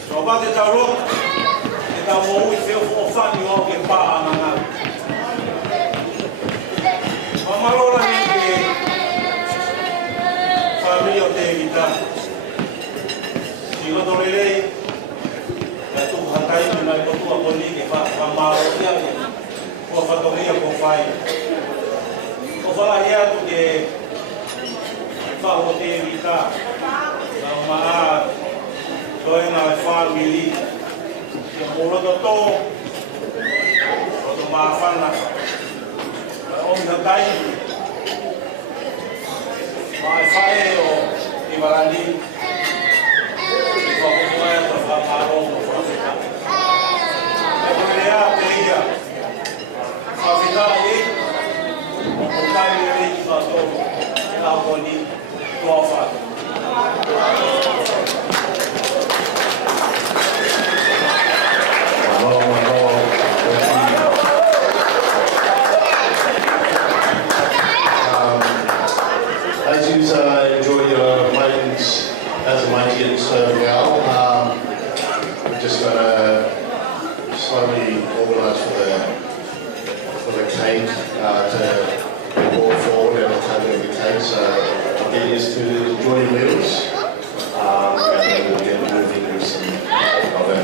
O pai ke tau roto. E tau moui feo o whani o ke pā ananga. Malora ni ke familia o te evita. Si lo torerei, la tu hakai ni na ko tu akoni ke fa malo ia ko fatoria ko fai. Ko fala ia tu ke fa o te evita. Na maa toi na family. Ko lo to to ma fana. Om Hakai, mai whae o Hivalani, i whakumoea ta whakaro o whawhita. E kurea te ia, whawhita e, o kutari e rei ki whatoro, e la koni, tua whaka. Enjoy your weddings as a matey and serve now. We're just going to slowly organise for the cake to be brought forward and the cutting of the cake. So get used to enjoying meals. And then we'll get moving with some of the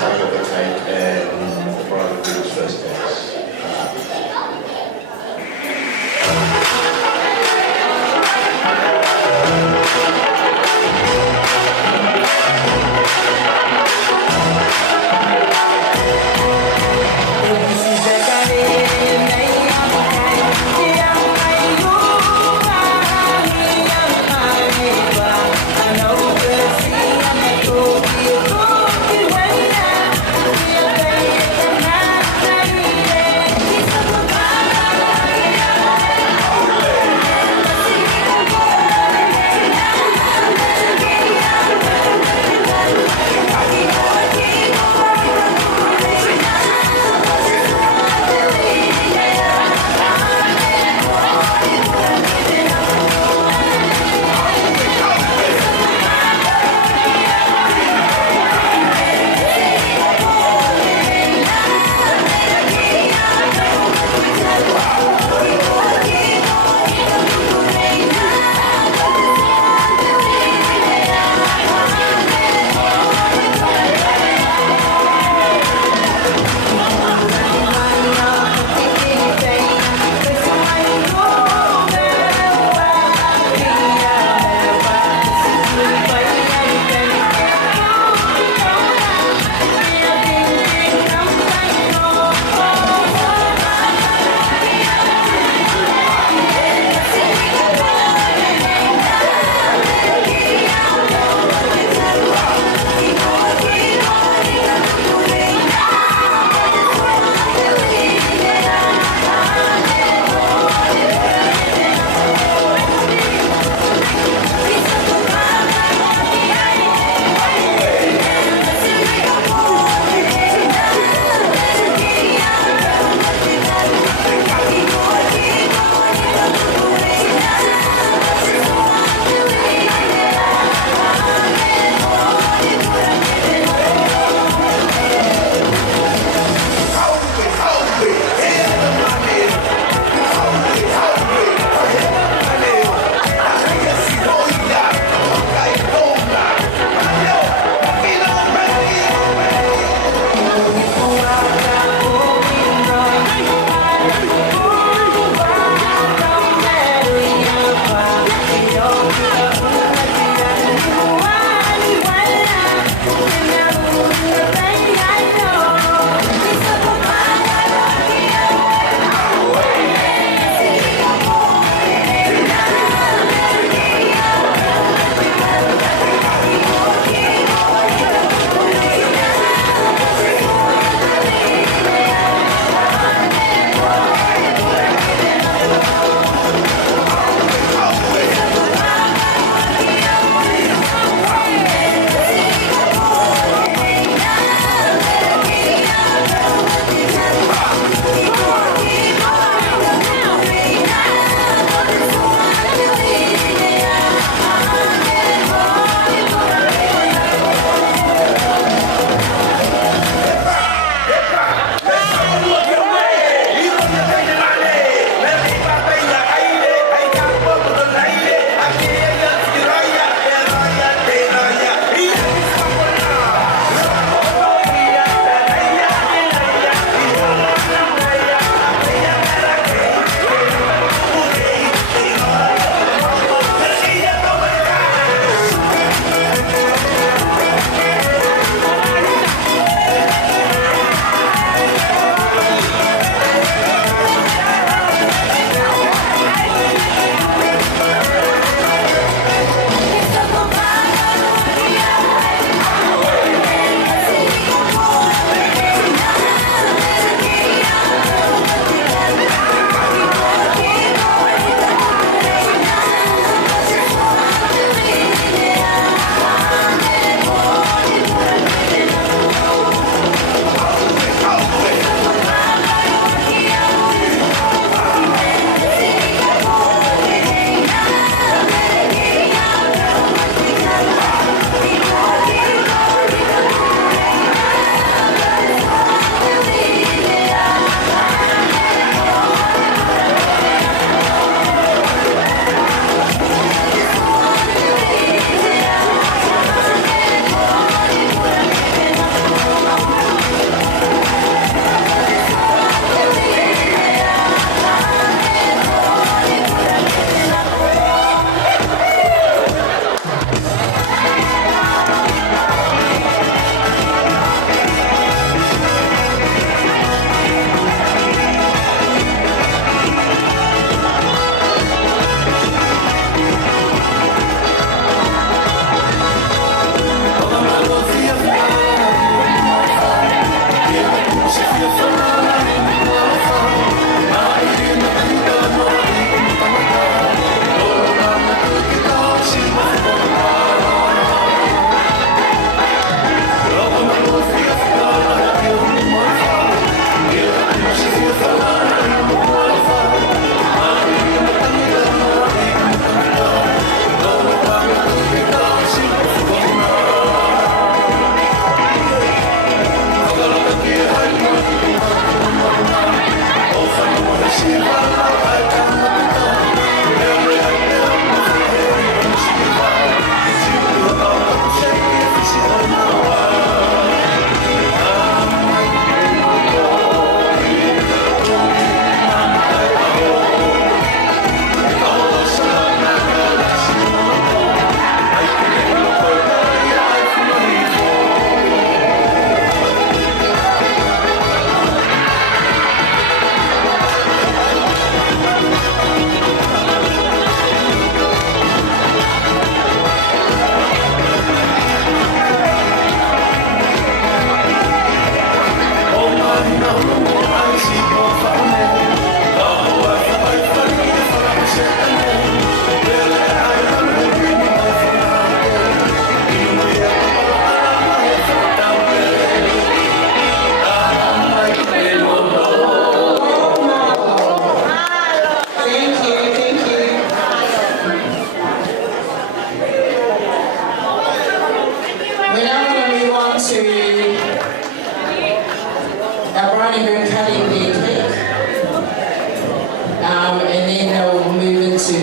cutting of the cake and the bride and groom's first dance. Yeah.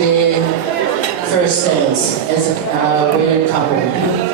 their first dance as a wedded couple.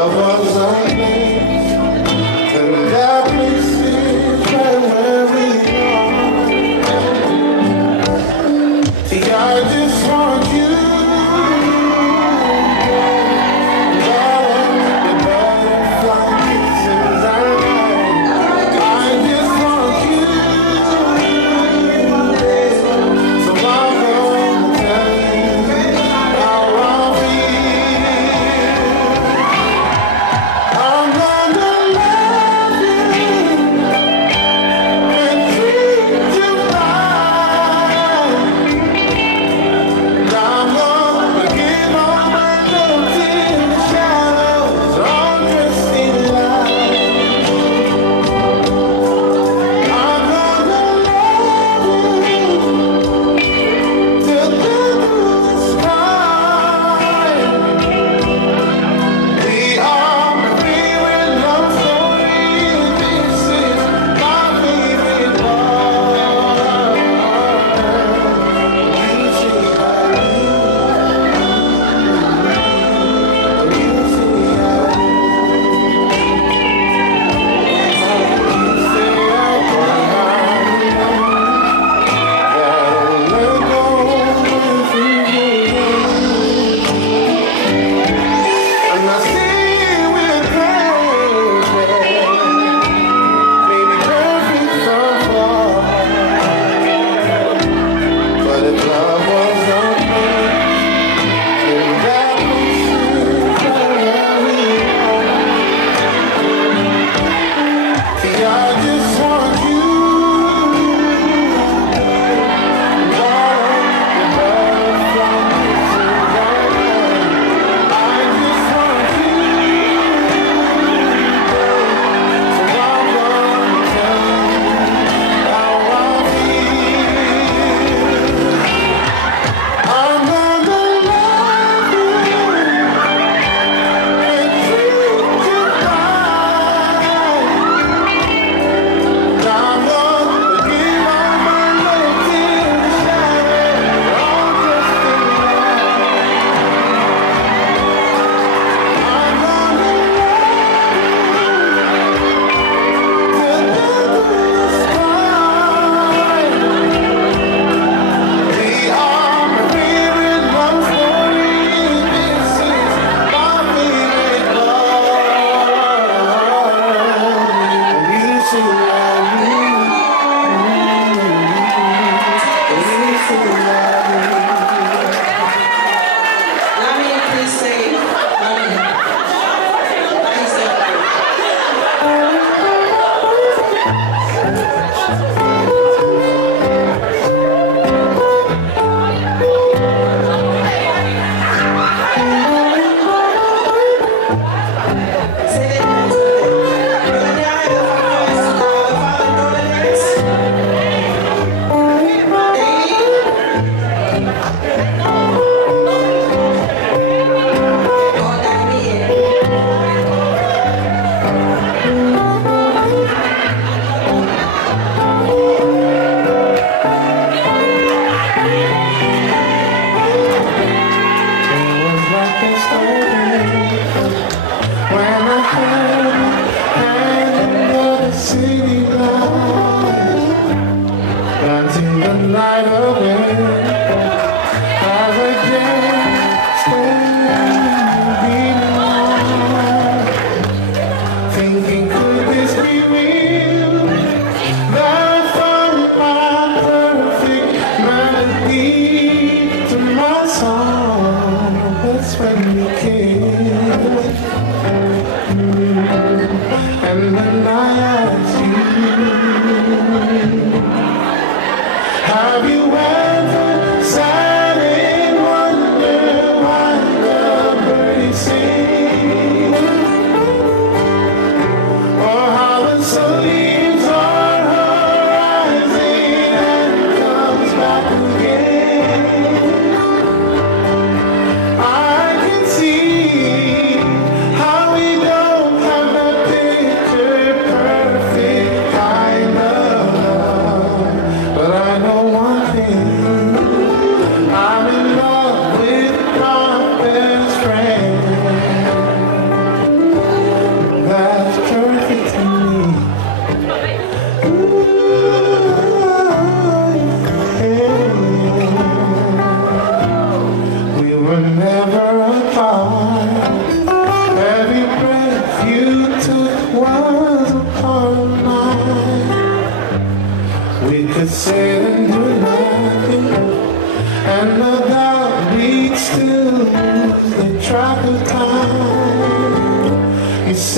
love was unmade, and that place is right where we are. See, I just want you. I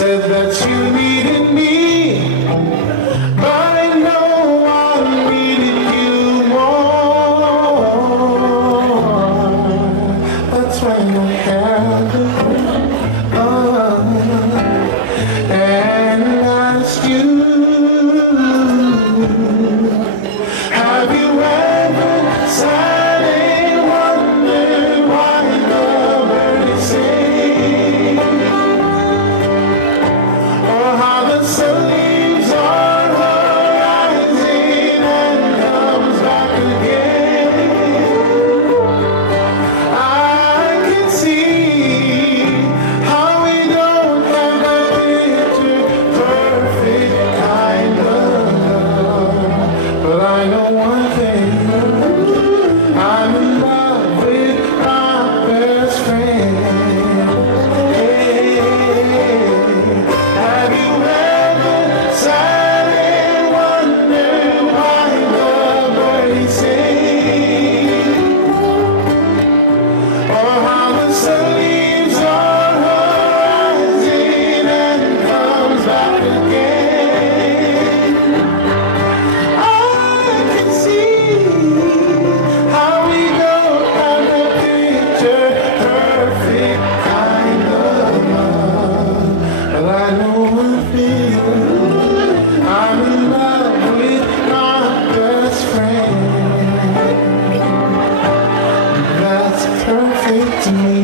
said that you needed me, but I know I needed you more. That's when I had and asked you, have you ever sat and wondered why the birds sing, or how the sun leaves our horizon and comes back again? I can see how we don't have that picture perfect kind of love, but I know one thing, I'm in love with my best friend. Hey, have you ever sat and wondered why the birds sing, or how the sun leaves our horizon and comes back again? I can see how we don't have the picture perfect kind of love, but I know one thing, I'm in love with my best friend. That's perfect to me. Perfect to me.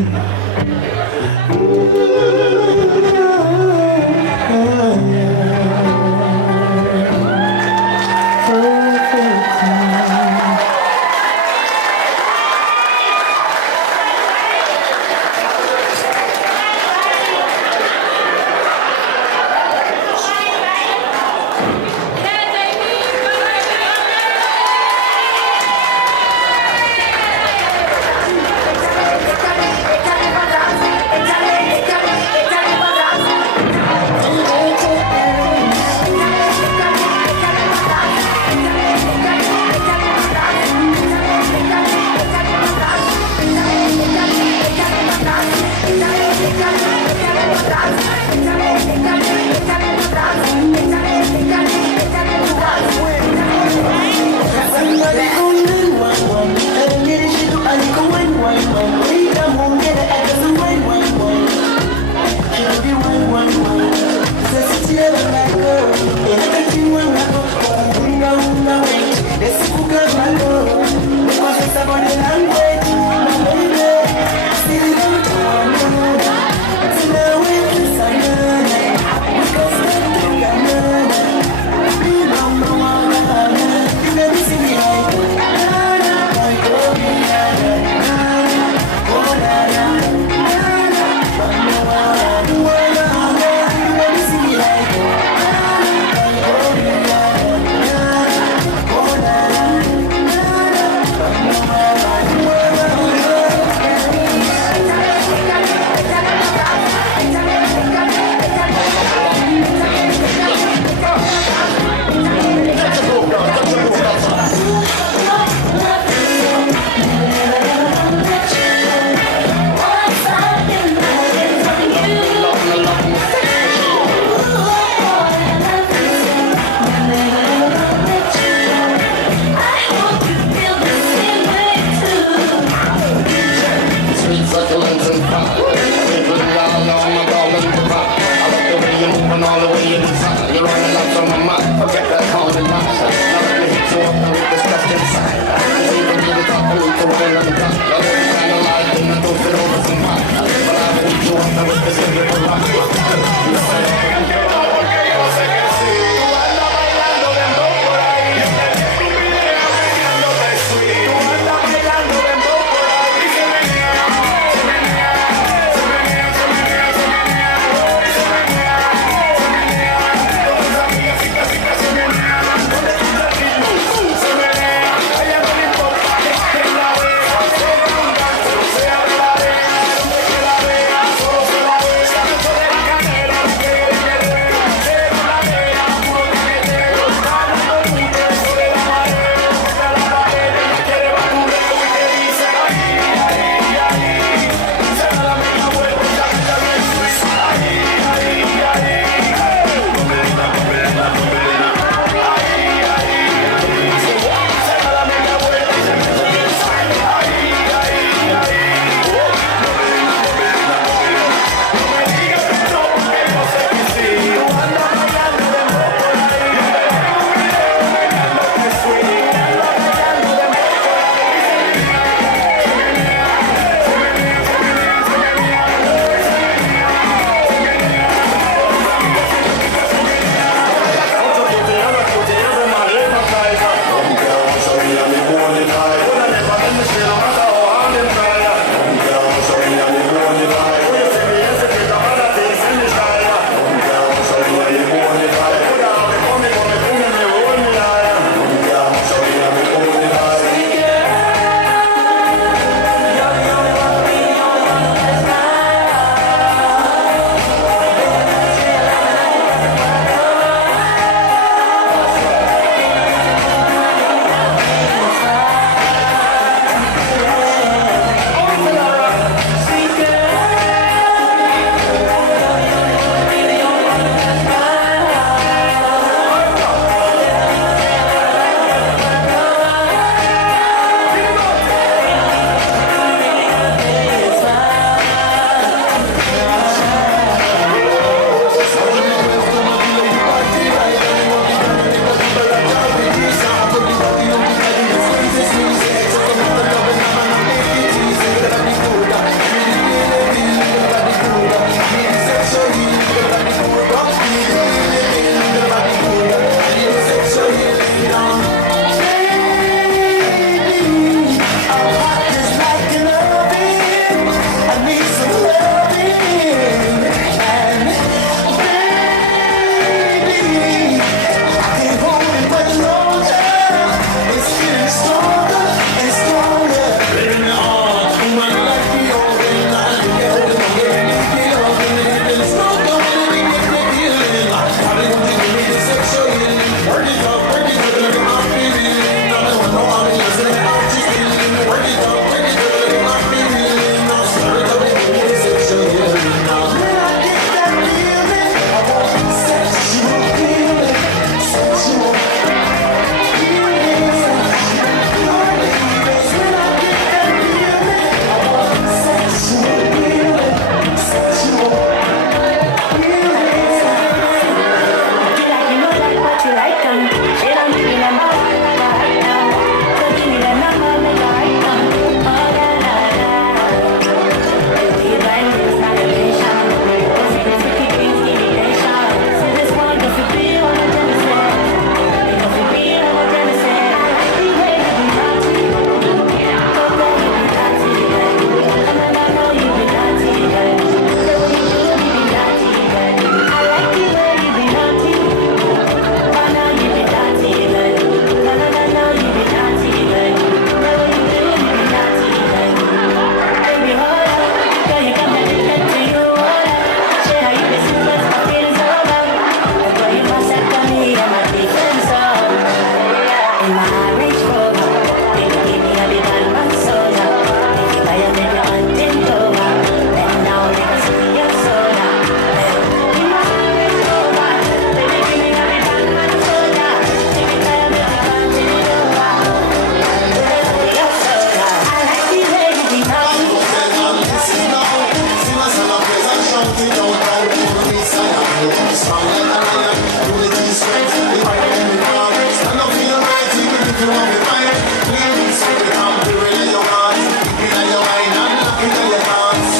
strong like a lion. Unity is strength, the fight when we come. Stand up for your right, even if you want to fight. Clean it, so we come pure in your heart. Keep it in your mind and lock it in your thoughts.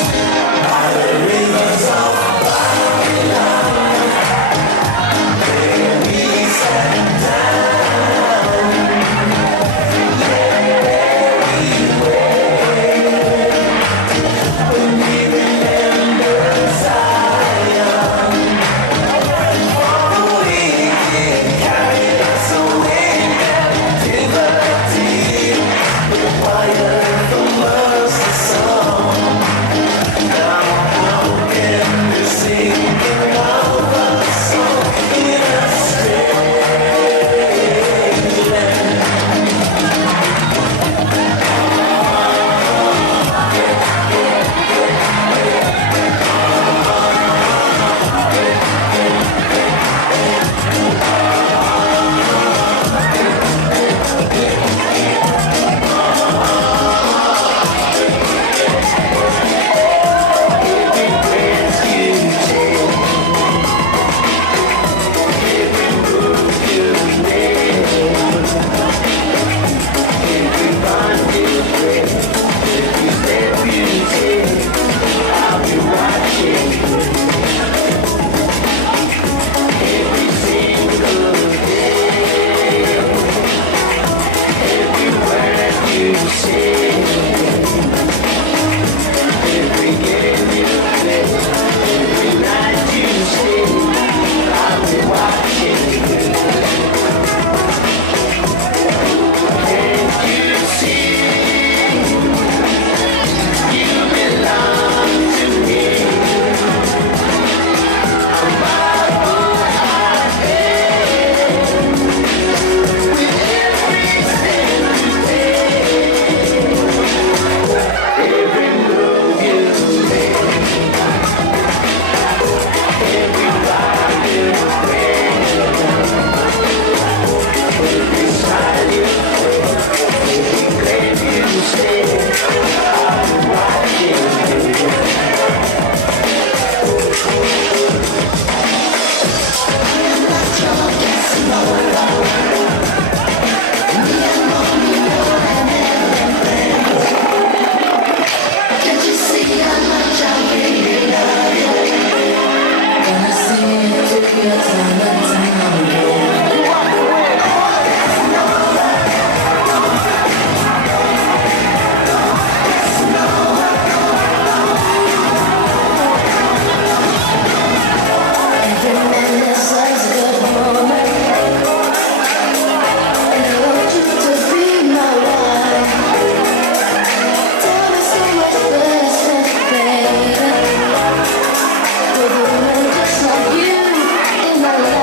By the rivers of Babylon, where we stand down. Yeah, we wait when we remember Zion. For the wicked carried us away in captivity. We acquired the mercy song. Now how can we sing of a song in a strange land? My life.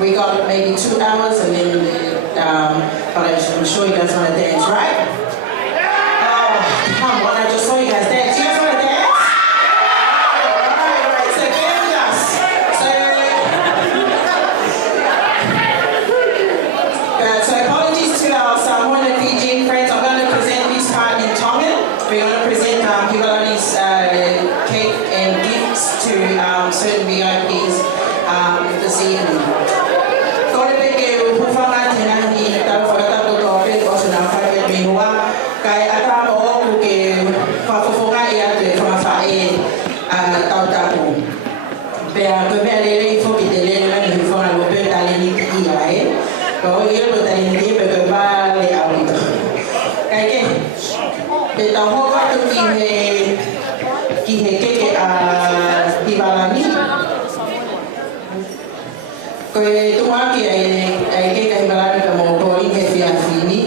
We got maybe 2 hours and then, but I'm sure you guys want to dance, right? Oh, come on, I just saw you guys dance. You guys want to dance? All right, so get with us. So apologies to our Samoan and Fijian friends. I'm going to present this part in Tongan. We're going to present Hivalani's cake and gifts to certain VIPs this evening. Hivalani. Koe tuaki ai ke Hivalani ka mo koi he fiafini.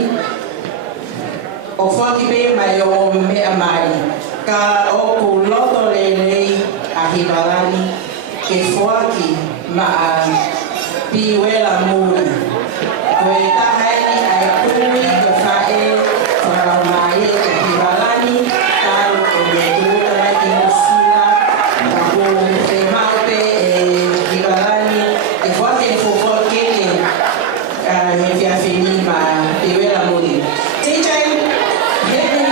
O whaki pe mai o mea mai. Ka o ku loto lelei a Hivalani ke whaki ma a piwela muri. Koe tahaini ai kumi ke whae whara mai e Hivalani tau o me tuuta mai ki musila. Ka ku te maupe e Hivalani ke whaki e fufo kene he fiafini ma piwela muri. DJ, hit me.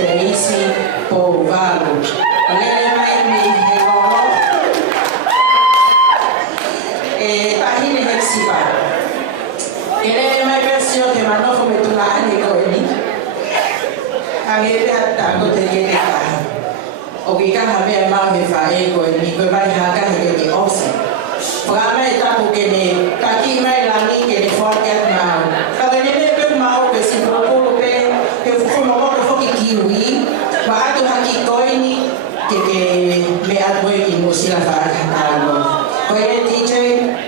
Teisi Saukuru. Tahine Hexipa. Ele mai versione che vanno come tu la anni coi. Anche a tanto te che ta. O che ha me ma che fa coi ni coi vai ha ca che osi. Ora mai ta che ne ta chi mai la ni che ne forte ma. Ka ne per ma o che si propone che fu mo mo che kiwi. Ma tu ha chi coi ni che me a voi che non si la fa cantare. Poi DJ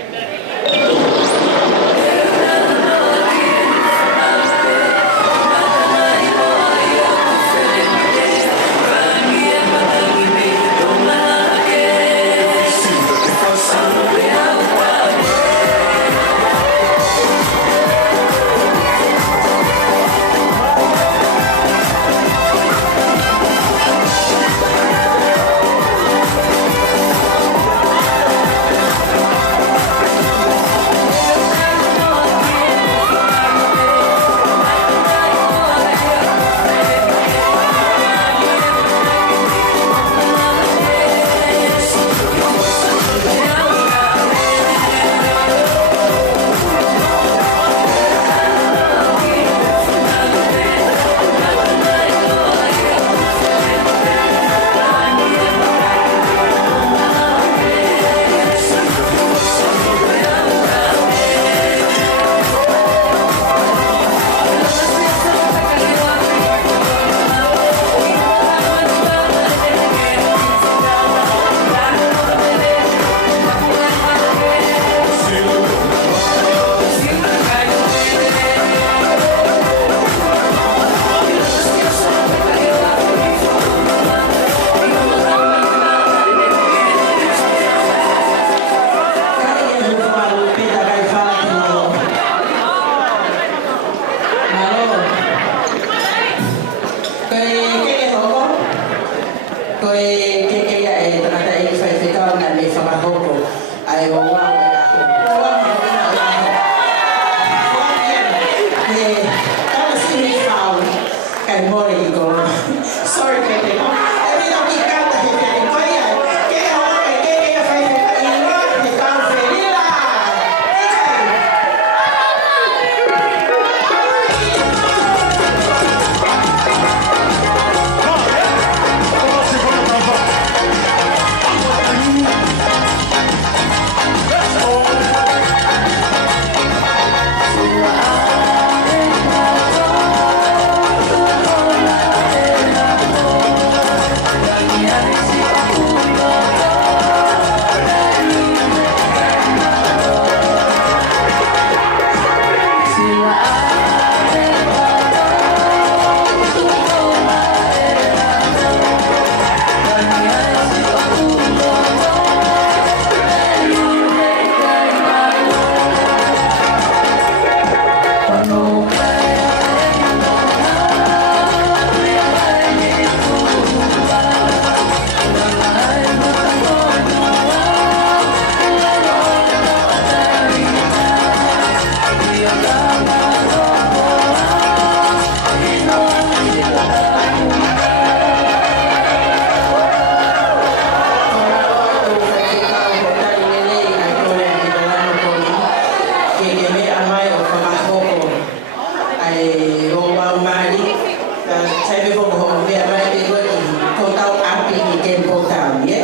Saya before go dia mai dia go tau api ni ken go tau ya.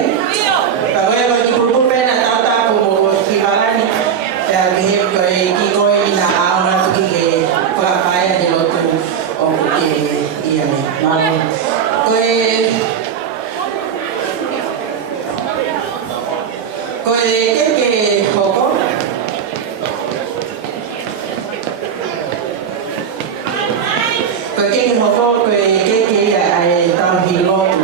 Kalau yang di pulpul pena tau tau go Hivalani ya dia go ki go ina auna tu ki para pai de lo tu o ki ia ni. Mau que poco que poco que ya está piloto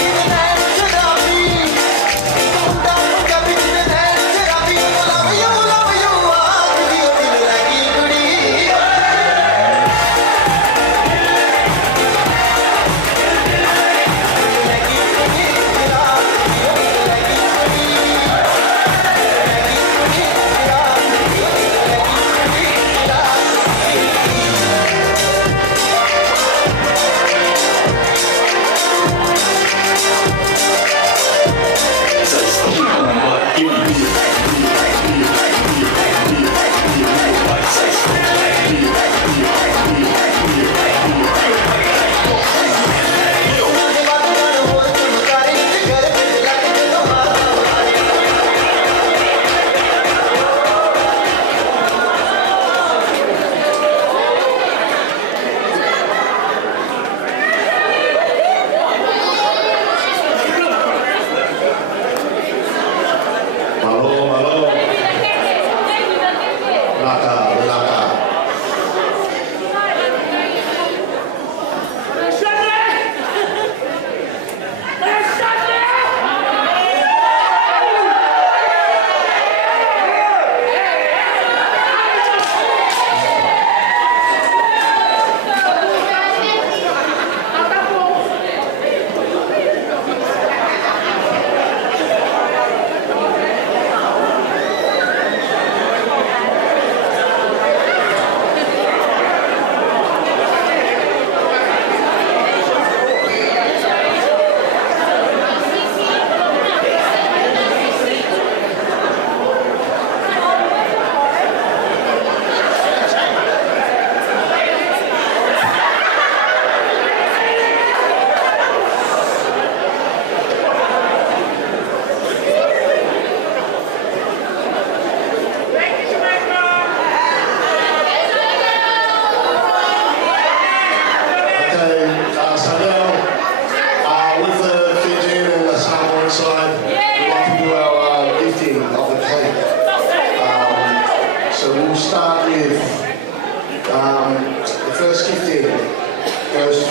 Even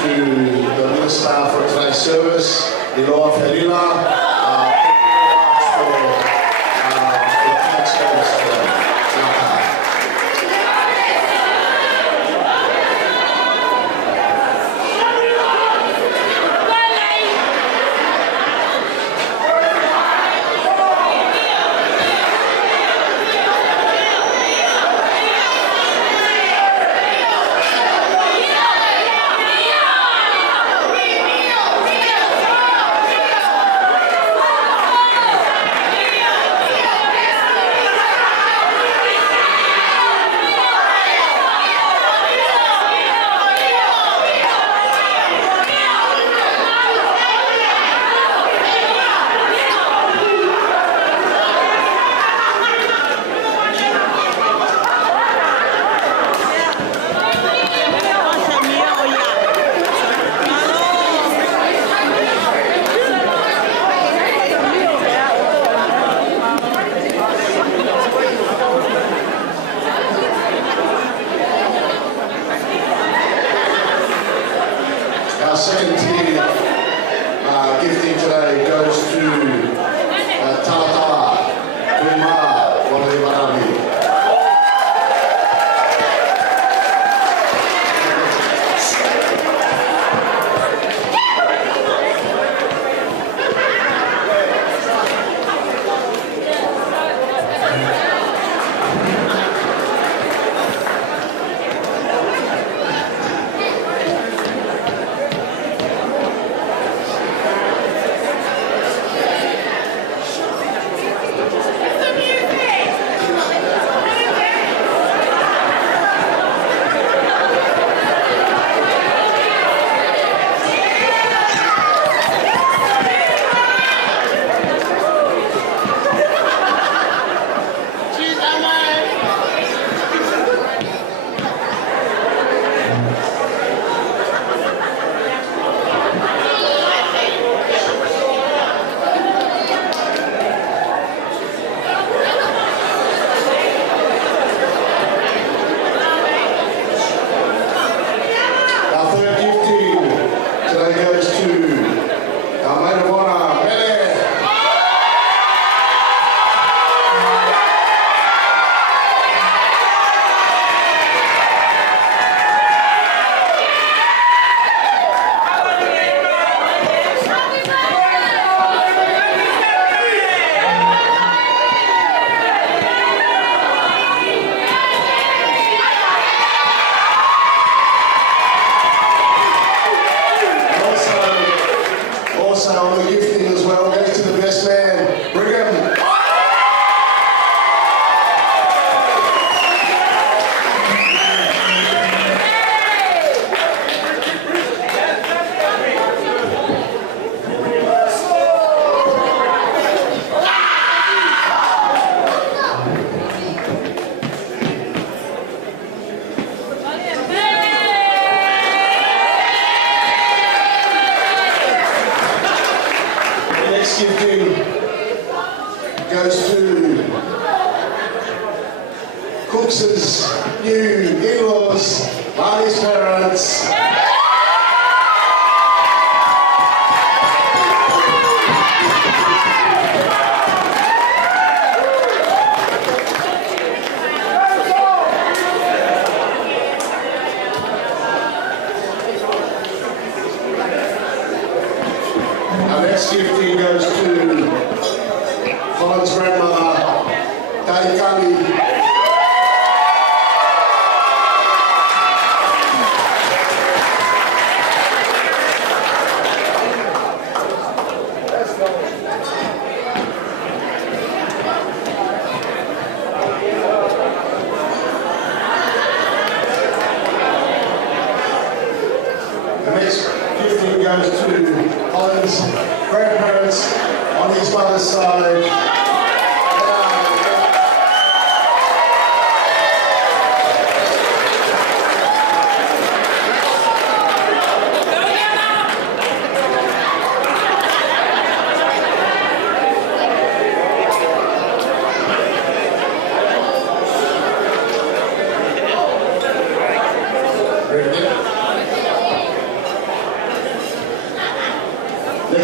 to the minister for today's service, Iloa Felina. Thank you very much for the thanks service today.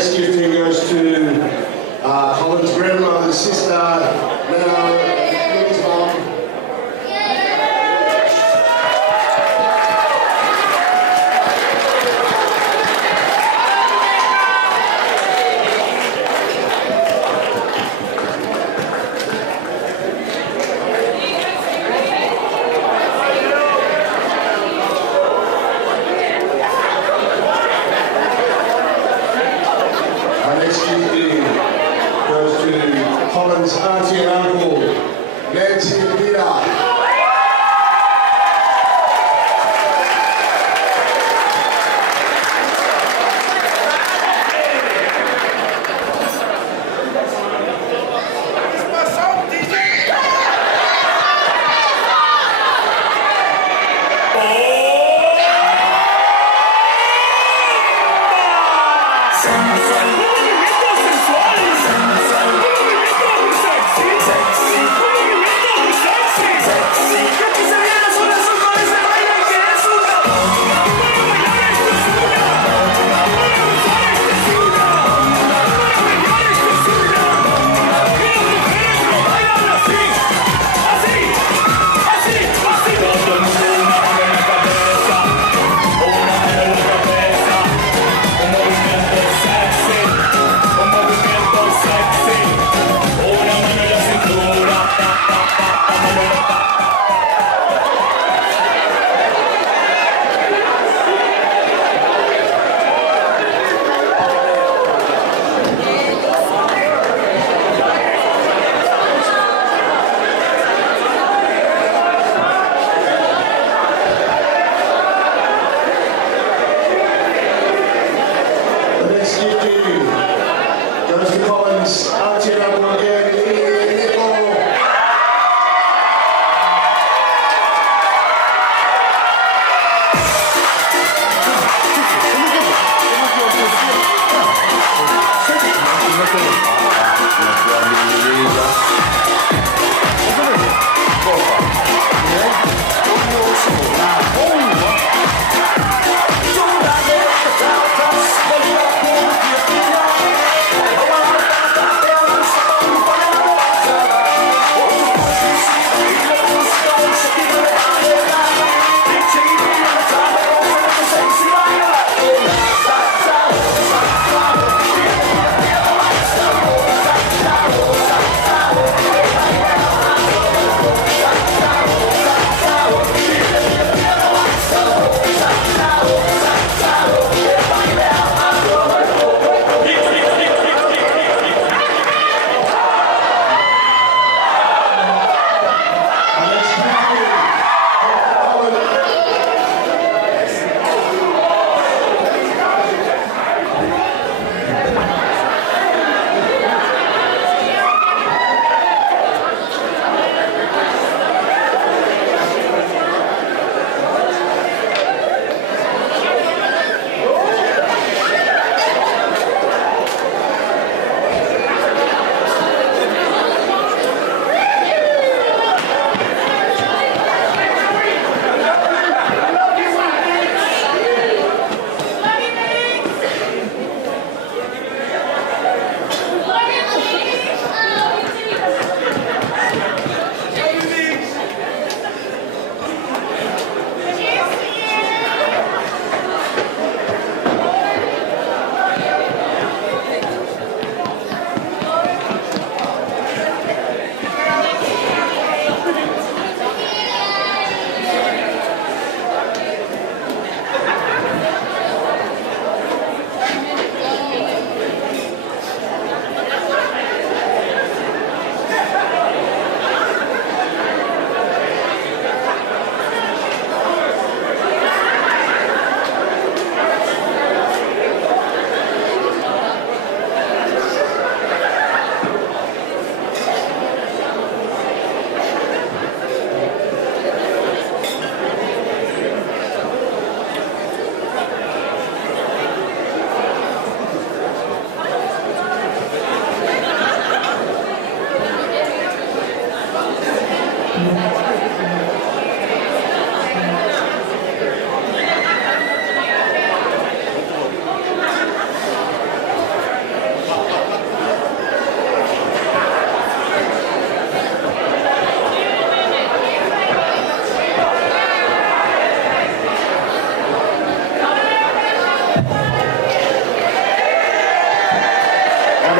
next gifting goes to Colin's grandmother and sister, now Lily's mum. Colin's auntie and uncle, Nancy and Peter.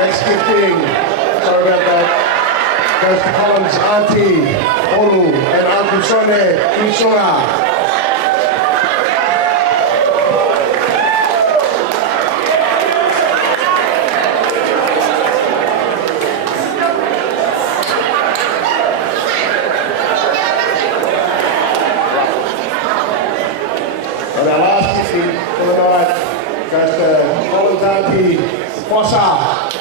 next gifting, sorry about that, goes to Colin's auntie, Olu, and Uncle Sone, Usora. And our last gifting for the night goes to Colin's auntie, Fossa.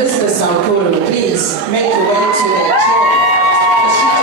Mr. Saukuru, please make your way to the chair.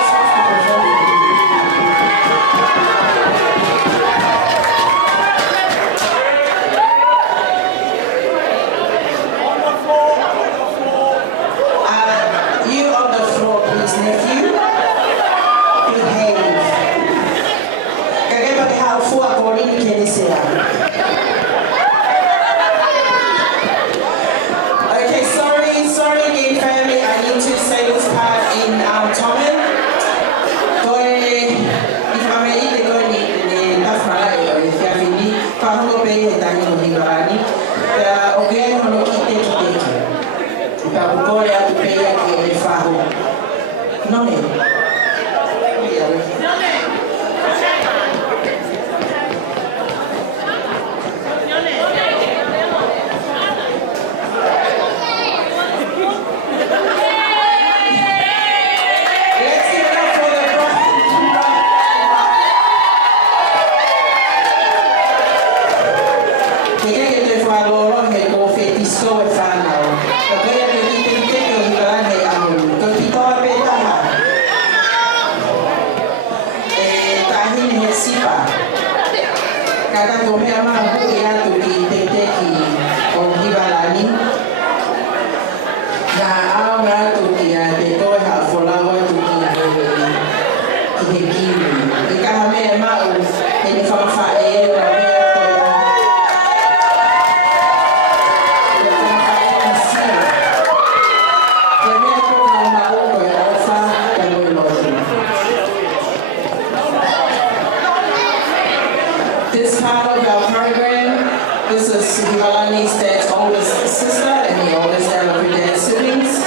This part of our program, this is Hivalani's dad's oldest sister and the oldest out of her dad's siblings.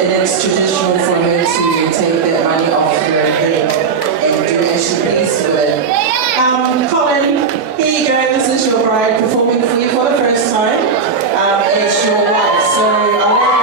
And it's traditional for her to take that money off her head and do as she pleases with it. Colin, here you go. This is your bride performing for you for the first time as your wife. So I want to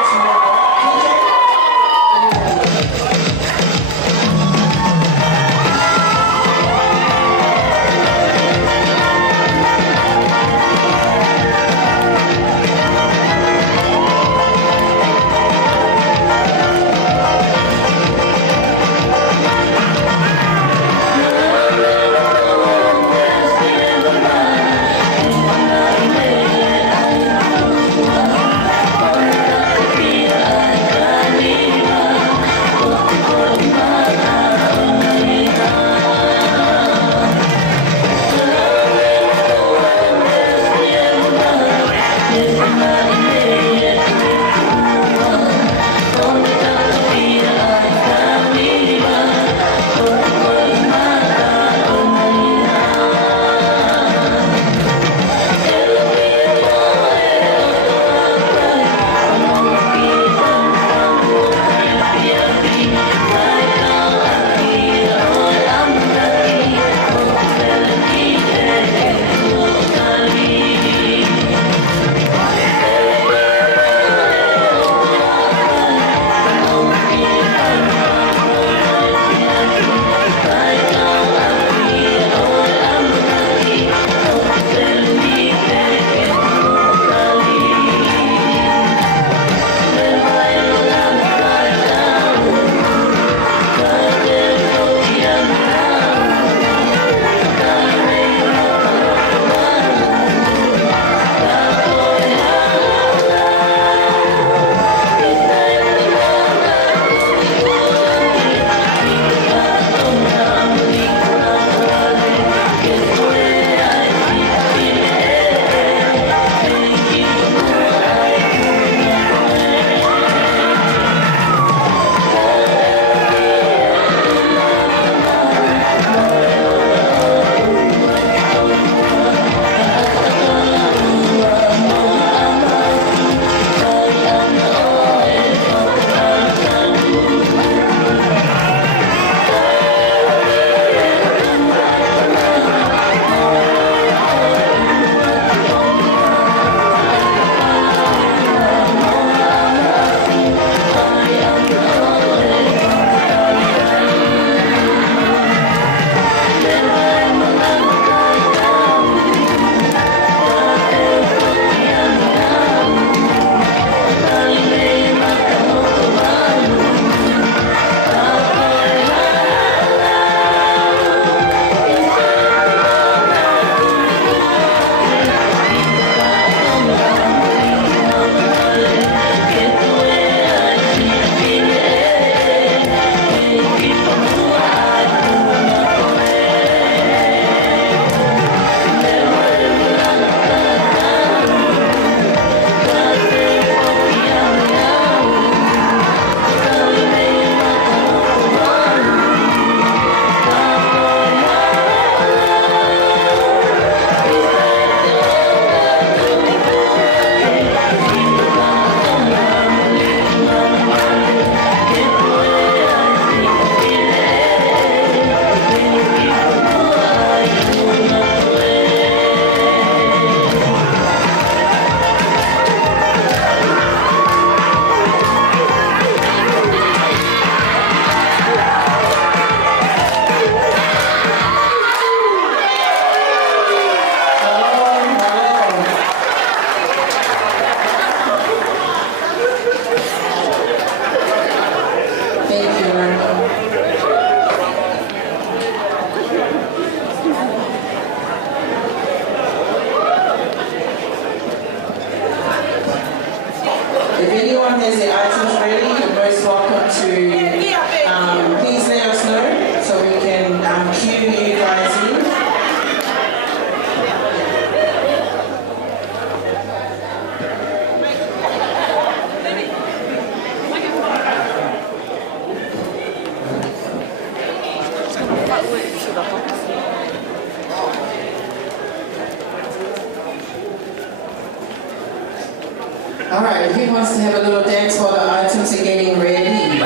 chance to have a little dance while the items are getting ready.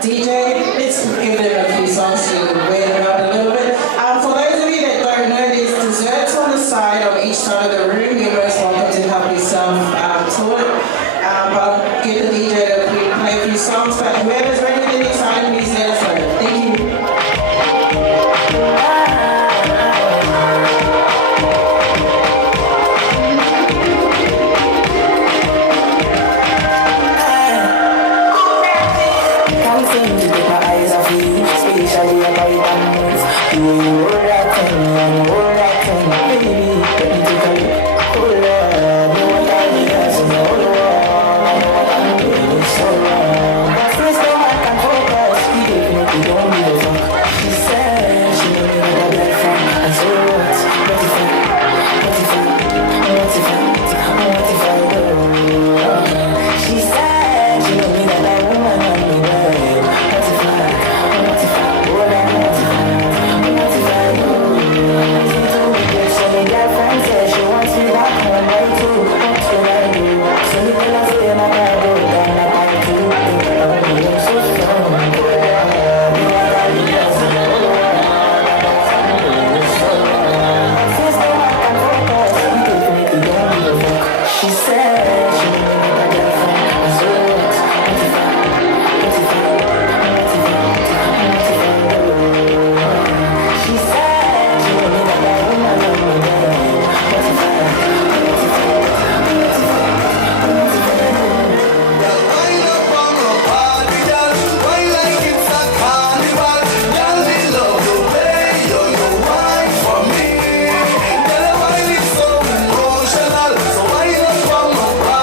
DJ, let's give them a few songs to wear them out a little bit. For those of you that don't know, there's desserts on the side on each side of the room. You're most welcome to help yourself to it. But get the DJ to play a few songs. But whoever's ready with the next item, please let us know. Thank you. Emotional, so why not from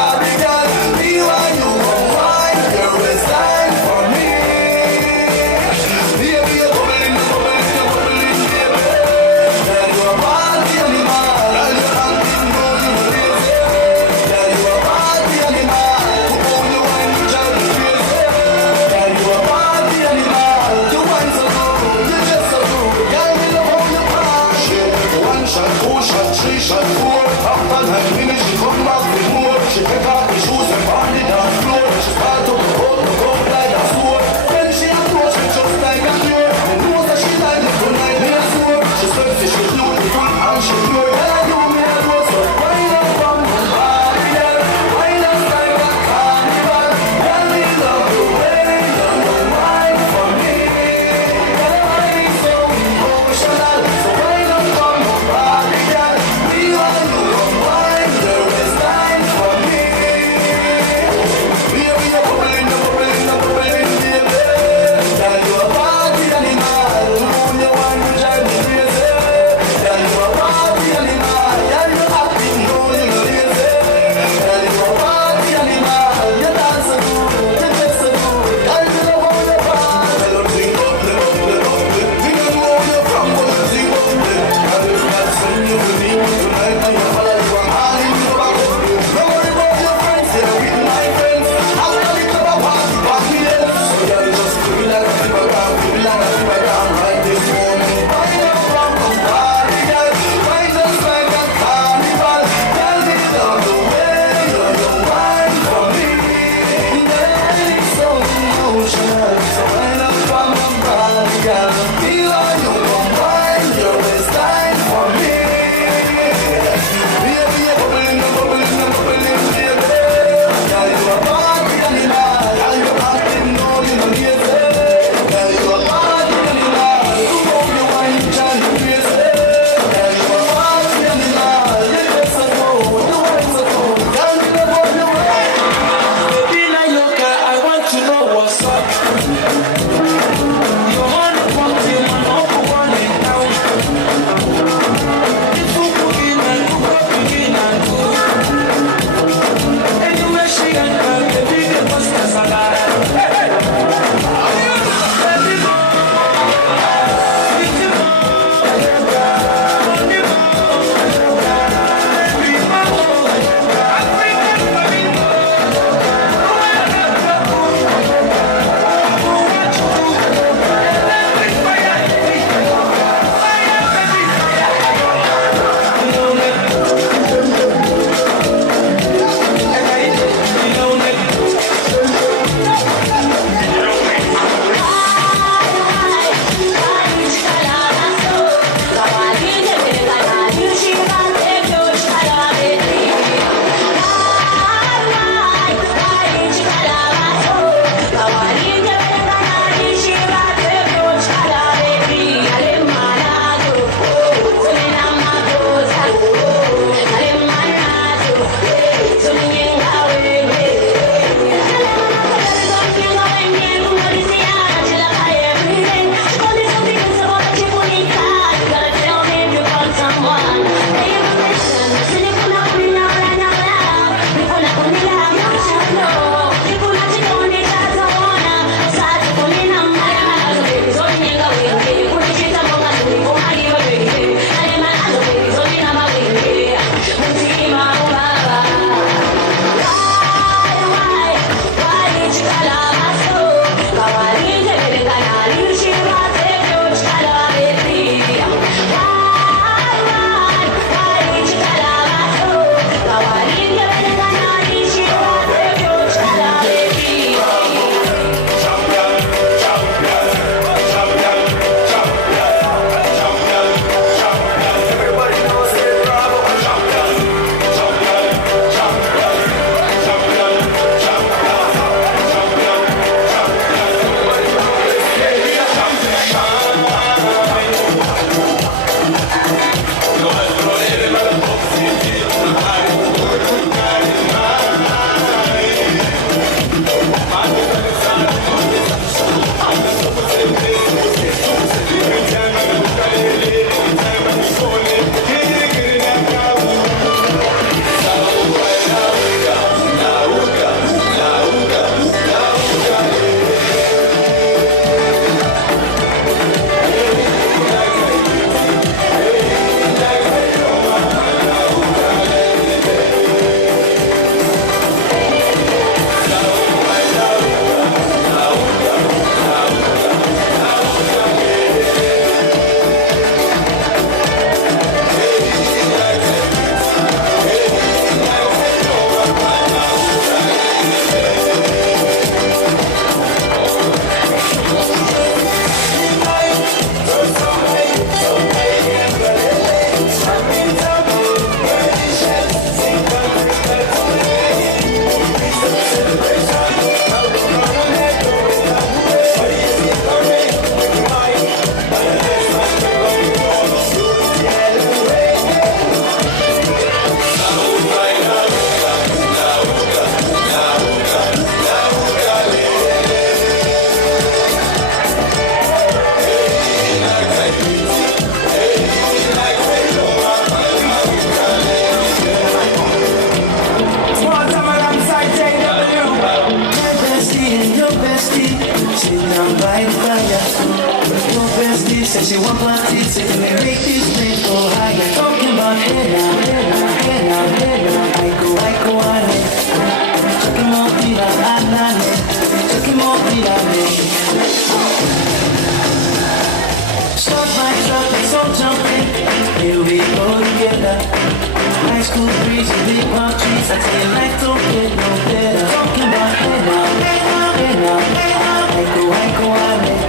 trees and big palm trees. I tell you life don't get no better. Talking about hey now, hey now, hey now, hey now. Hey go, I make.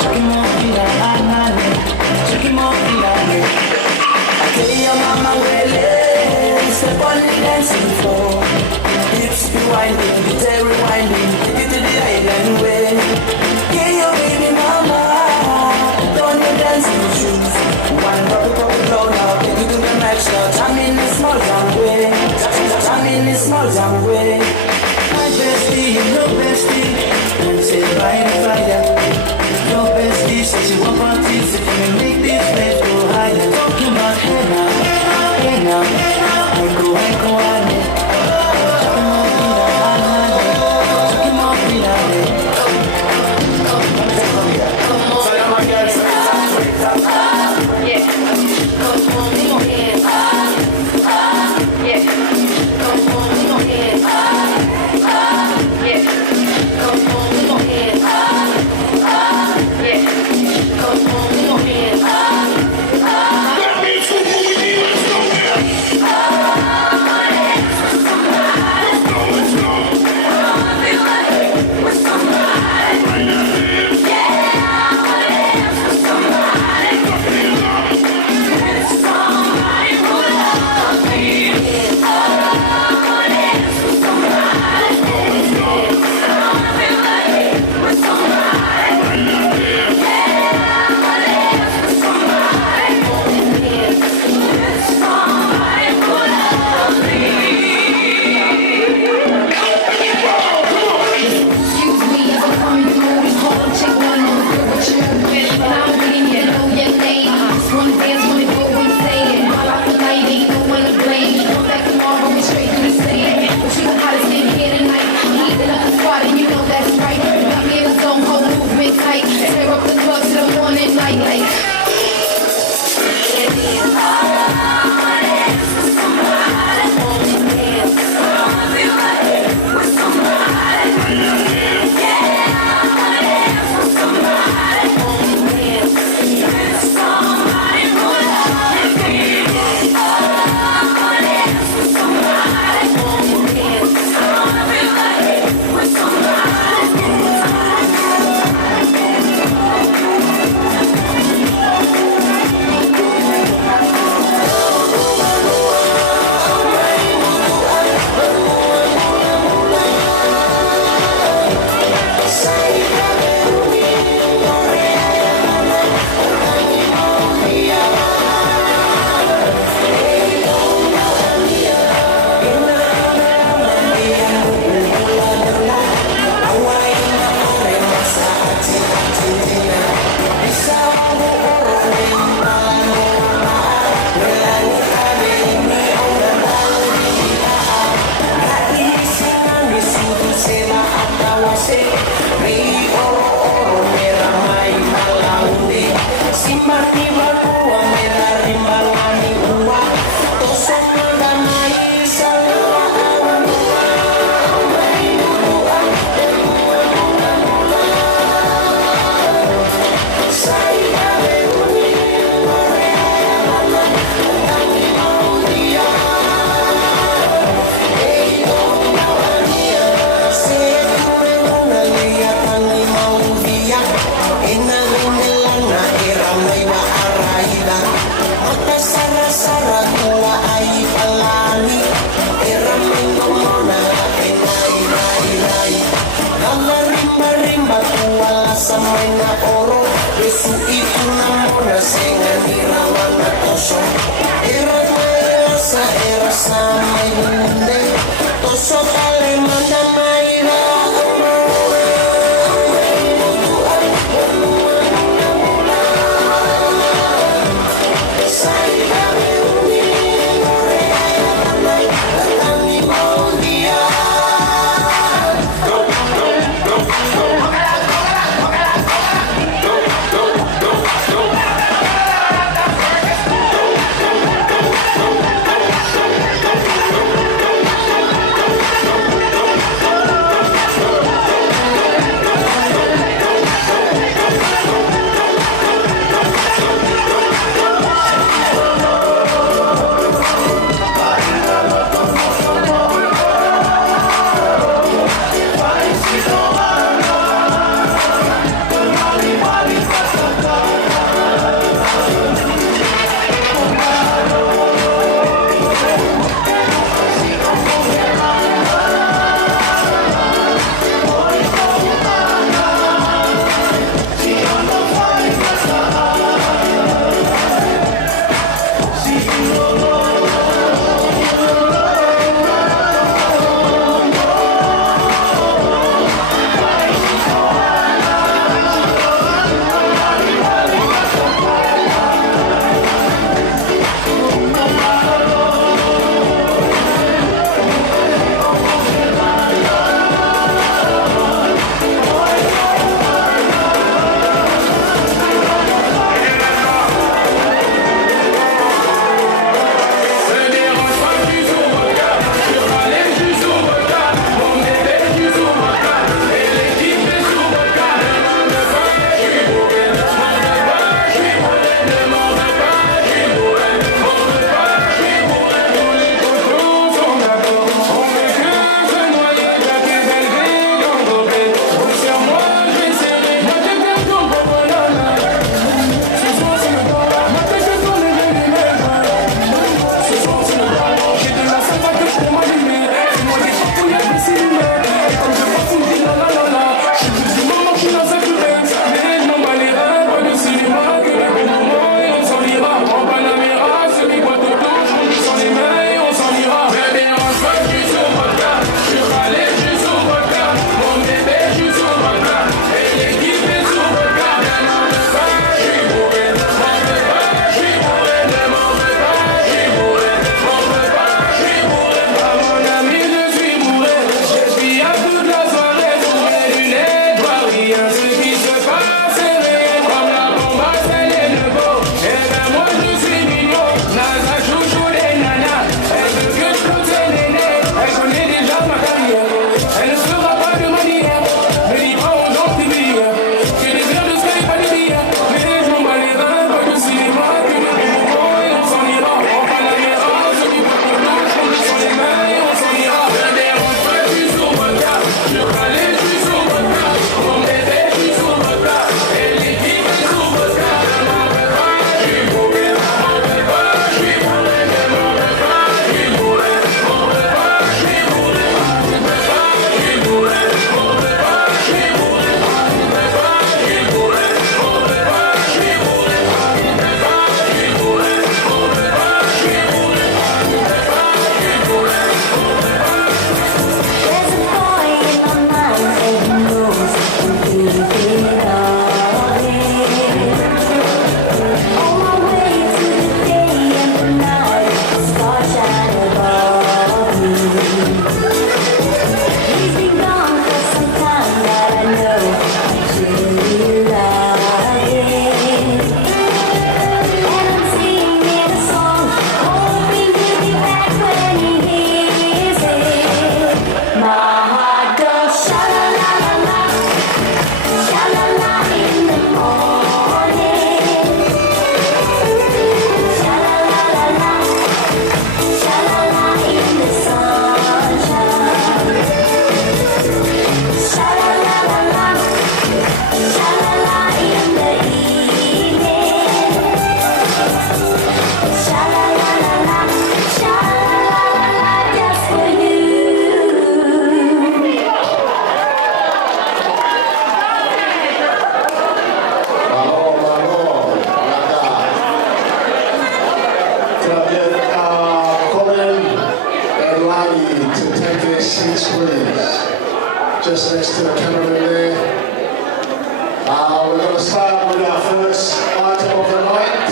Chucking more feet out, I make. Chucking more feet out, I tell your mama well, step on the dancing floor. Hips be winding, the tail rewinding, take you to the island way. Yeah, your baby mama, put on your dancing shoes. One pop flow now, take you to the max now. Jam in the small jam way, jam in the small jam way. My bestie, your bestie, and say by the fire. Your bestie says you want parties, if you make this place go higher. Talking about hey now, hey now, hey now, I go, I make. please. Just next to the cameraman there. We're going to start with our first item of the night,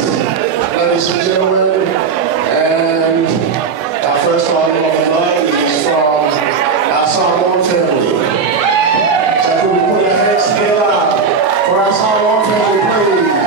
ladies and gentlemen. And our first item of the night is from our Samoan family. So could we put our hands together for our Samoan family, please?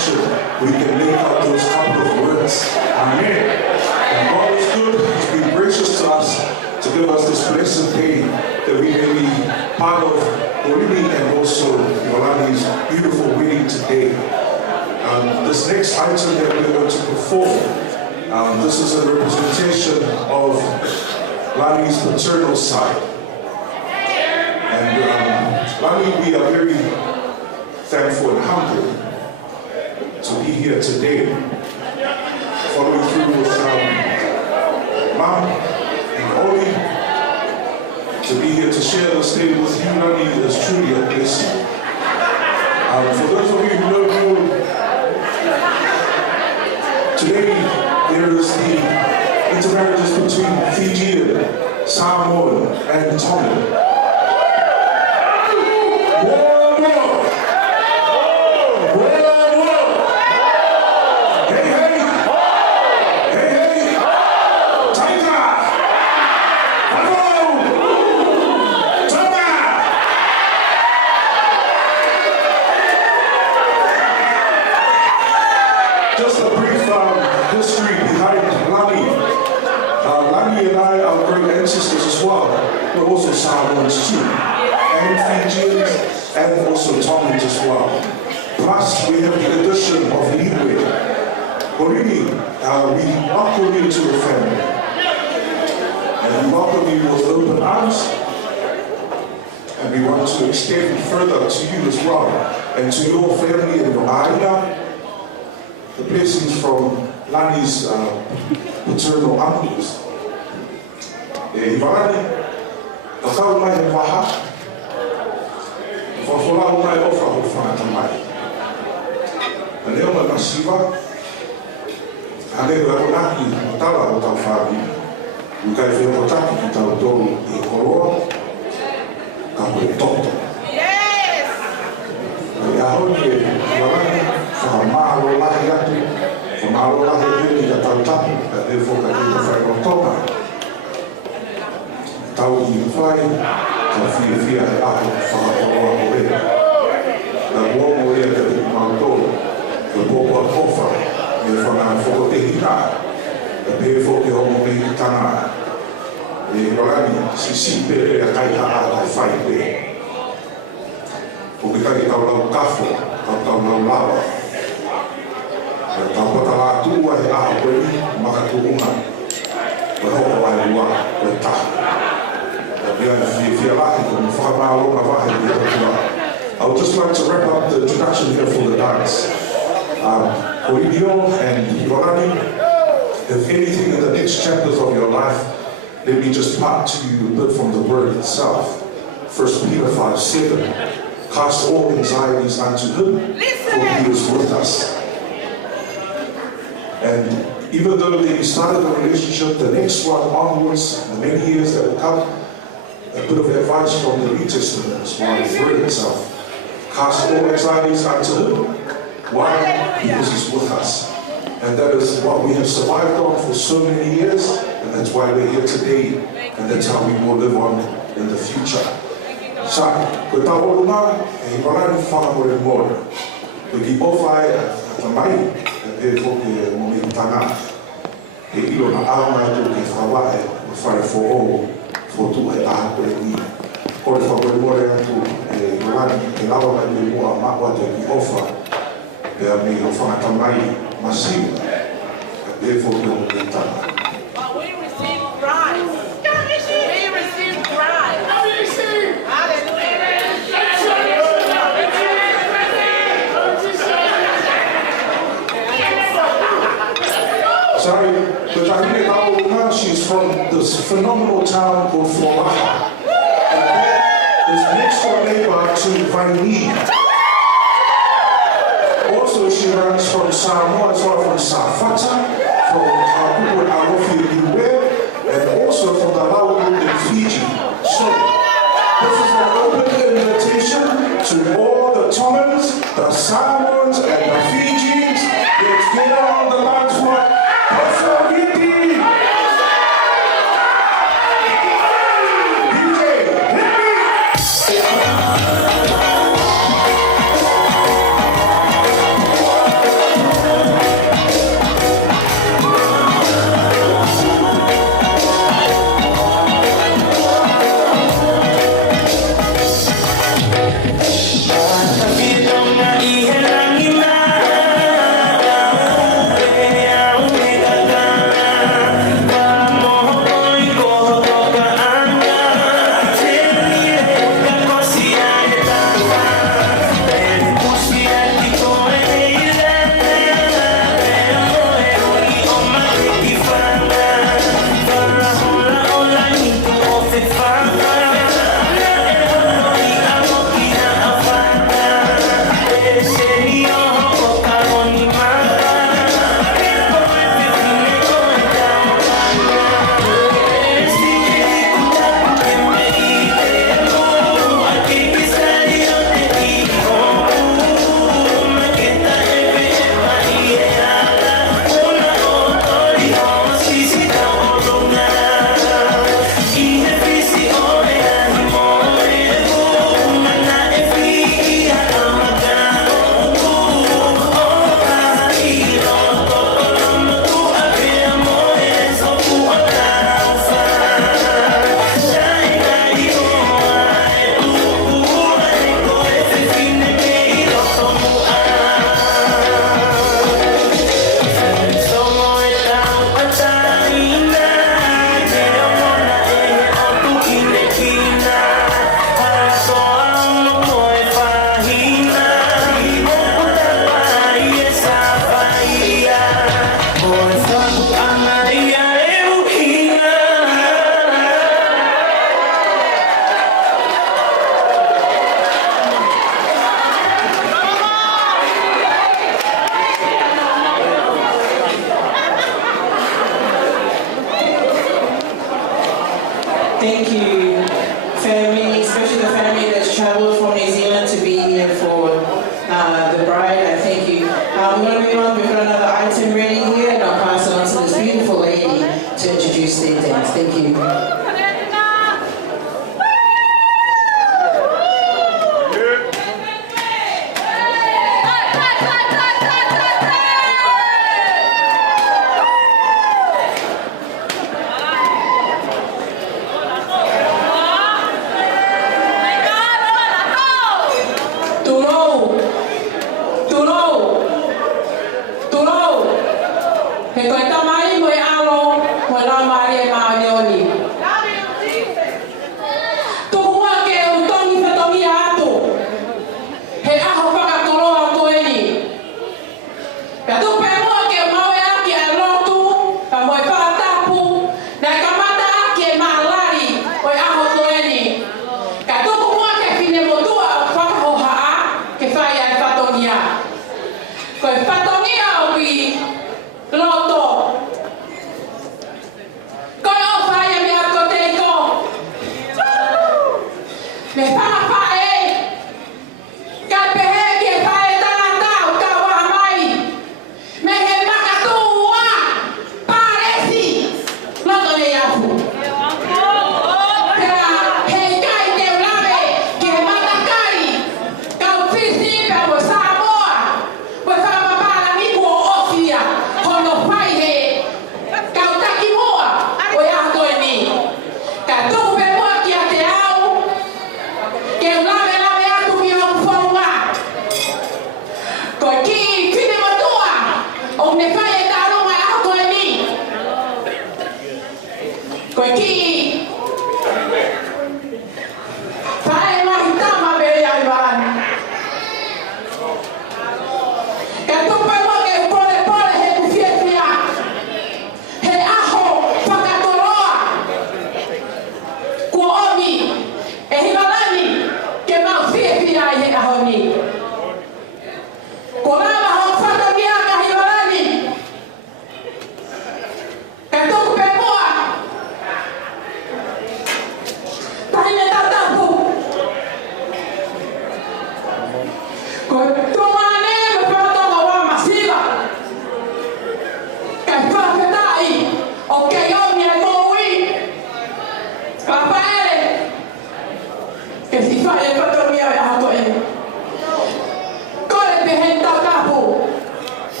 connection, we can make out those couple of words. Amen. And God is good. He's been gracious to us to give us this blessed day that we may be part of Kolinio and also Hivalani's beautiful wedding today. This next item that we're going to perform, this is a representation of Lani's paternal side. And Lani, we are very thankful and humbled to be here today, following through with Mom and Oli, to be here to share the stage with you. Lani is truly a blessing. For those of you who don't know, today there is the intermarriages between Fijian, Samoan, and Tongan. Just a brief history behind Lani. Lani and I are great ancestors as well, but also Samoans too, and Fijians, and also Tongans as well. Plus, we have the addition of Newlyweds. Kolinio, we welcome you to the family. And we welcome you with open arms. And we want to extend further to you as well, and to your family and your Aina, the blessings from Lani's paternal uncles. Hivalani, kakau mai he waha, whafolau mai ofa ho whanata mai. Aneo ma nasiwa, aneo e honaki o tawa o tau whabi, ukai whenotaki ki tau tolu e koroa, ka koe toto. Yes! Ia honi e Hivalani, whakamaro lahi atu, whakamaro lahi hini ka tau tapu, ka te whoka ki te whainotoka. Tau i whai, ka whia e aho whakatoa o e. Na uomo e ka te mautoro, ka popo a kofa, me whana whoko te hina, ka pē whoke homo me i tana. E Hivalani, si pere a kai ha a whai pe. O ke kaki tau lau kafo, tau lau lawa. Tau pata la tua he aho koe, makatu unga. Ka hoko ai ua, koe taha. I would just like to wrap up the introduction here for the dance. Kolinio and Hivalani, if anything in the next chapters of your life, let me just part to you a bit from the word itself. 1 Peter 5:7, cast all anxieties unto him, for he is with us. And even though they started the relationship, the next one onwards, the many years that will come, a bit of advice from the New Testament as well as the word itself. Cast all anxieties unto him. Why? Because he's with us. And that is what we have survived on for so many years, and that's why we're here today, and that's how we will live on in the future. So, koe tau orunga, e Hivalani whakapore mora. Koe ki owhai a tamai, e whoke mo me tanga. E ilo na aonga tu ke whawae, o whare fo o. For tu e aha koe ni. Kore whakore more atu e Hivalani e lawa mai me mua makua te ki ofa pea me o whakatamai masiu e whoke o te tana. But we receive Christ. We receive Christ. Sorry, but Tahine Taurunga, she's from this phenomenal town called Folaha. And that is next door neighbor to Vaini. Also, she runs from Samoa as well, from Safata, from Hakupu and Arofi Niue, and also from the Lawu in Fiji. So, this is an open invitation to all the Tongans, the Samoans, and the Fijians. Let's get on the dance floor. Sorry, Thank you, family, especially the family that's traveled from New Zealand to be here for the bride. I thank you. We're going to move on. We've got another item ready here, and I'll pass it on to this beautiful lady to introduce their dance. Thank you.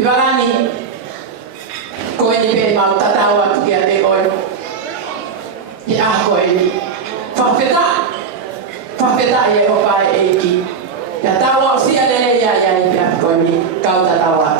Hivalani, koeni pe mau tatawa tukia te oi. Ya koeni. Fafeta ye opai eiki. Ya tawa sia lele ya koeni kau tatawa.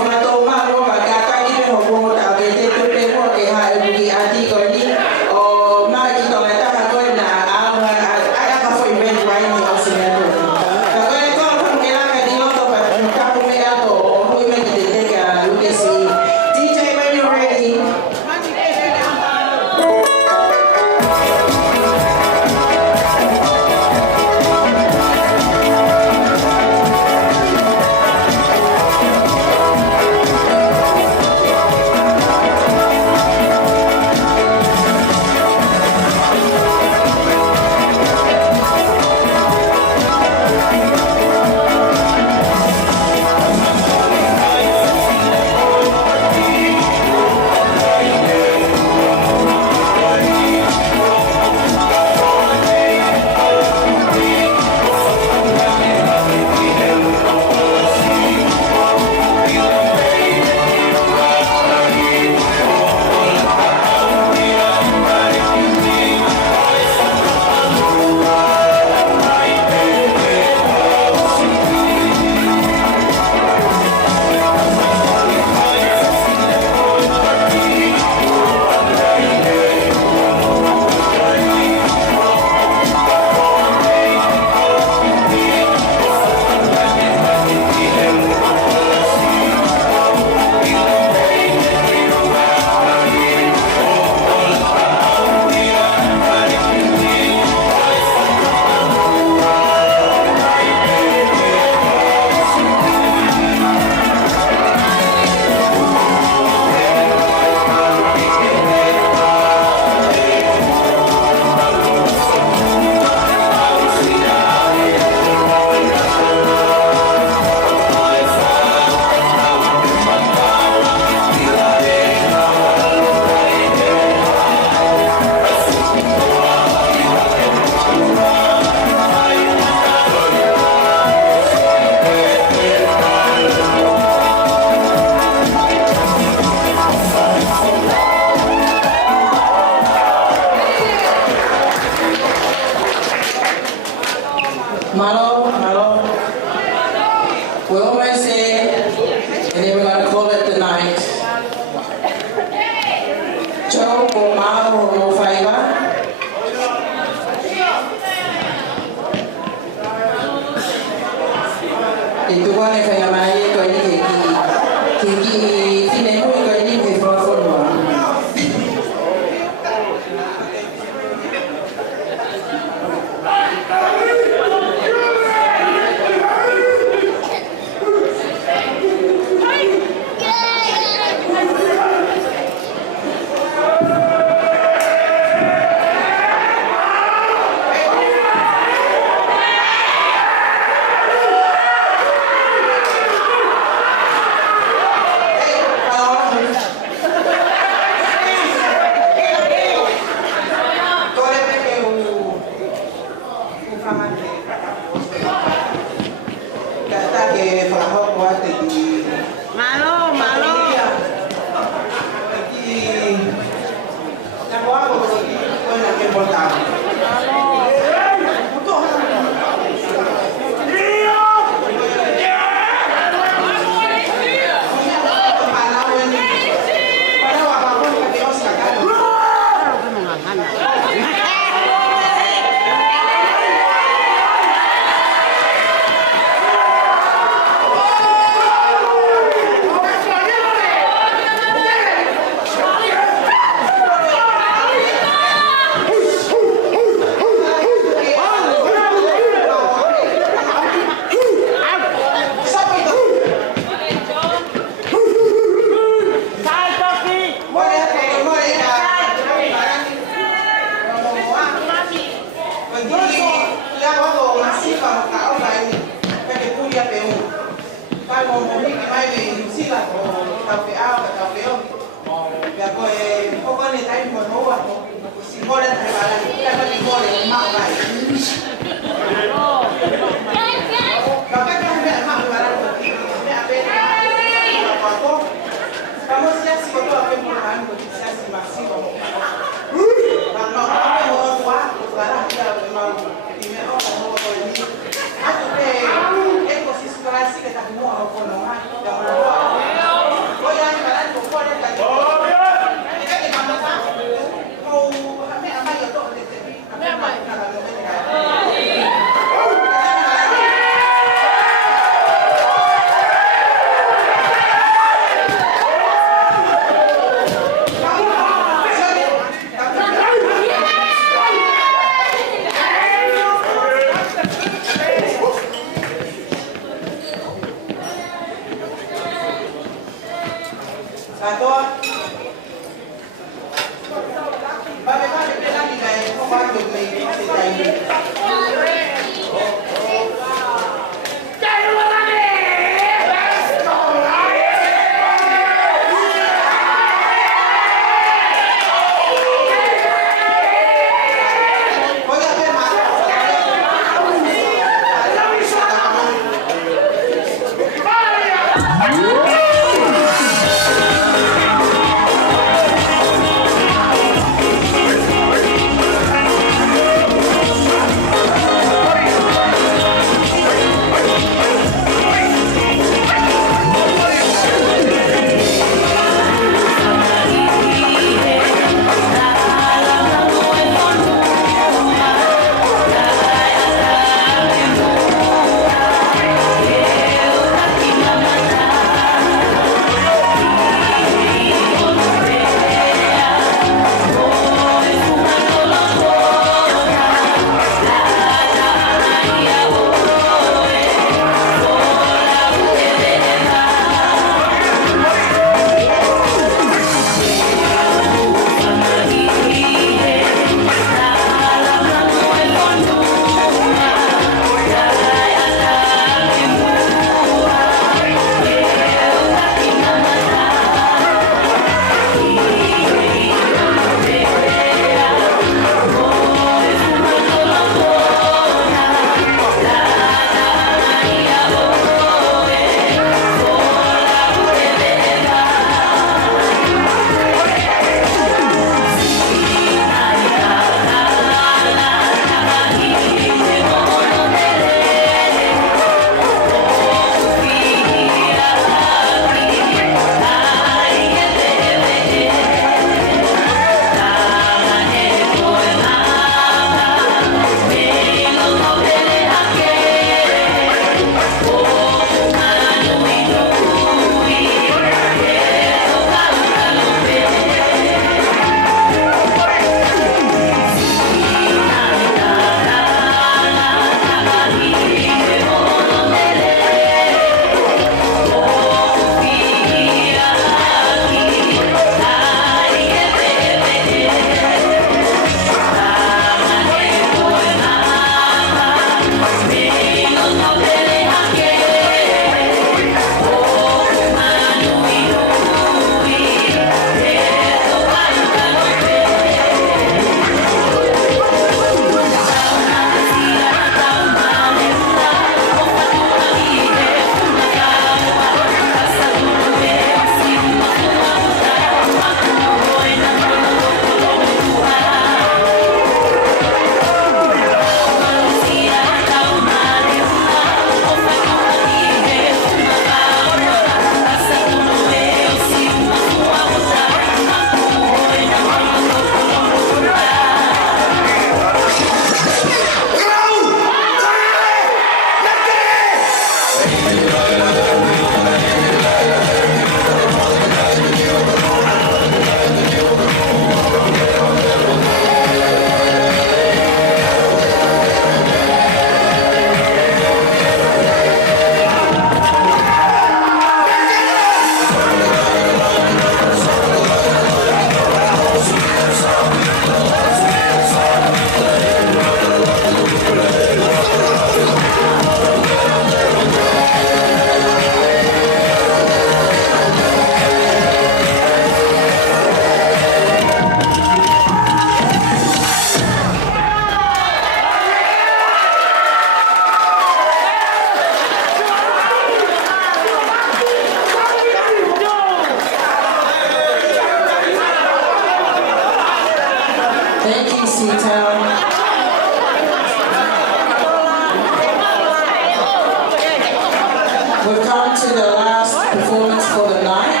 We've come to the last performance for the night.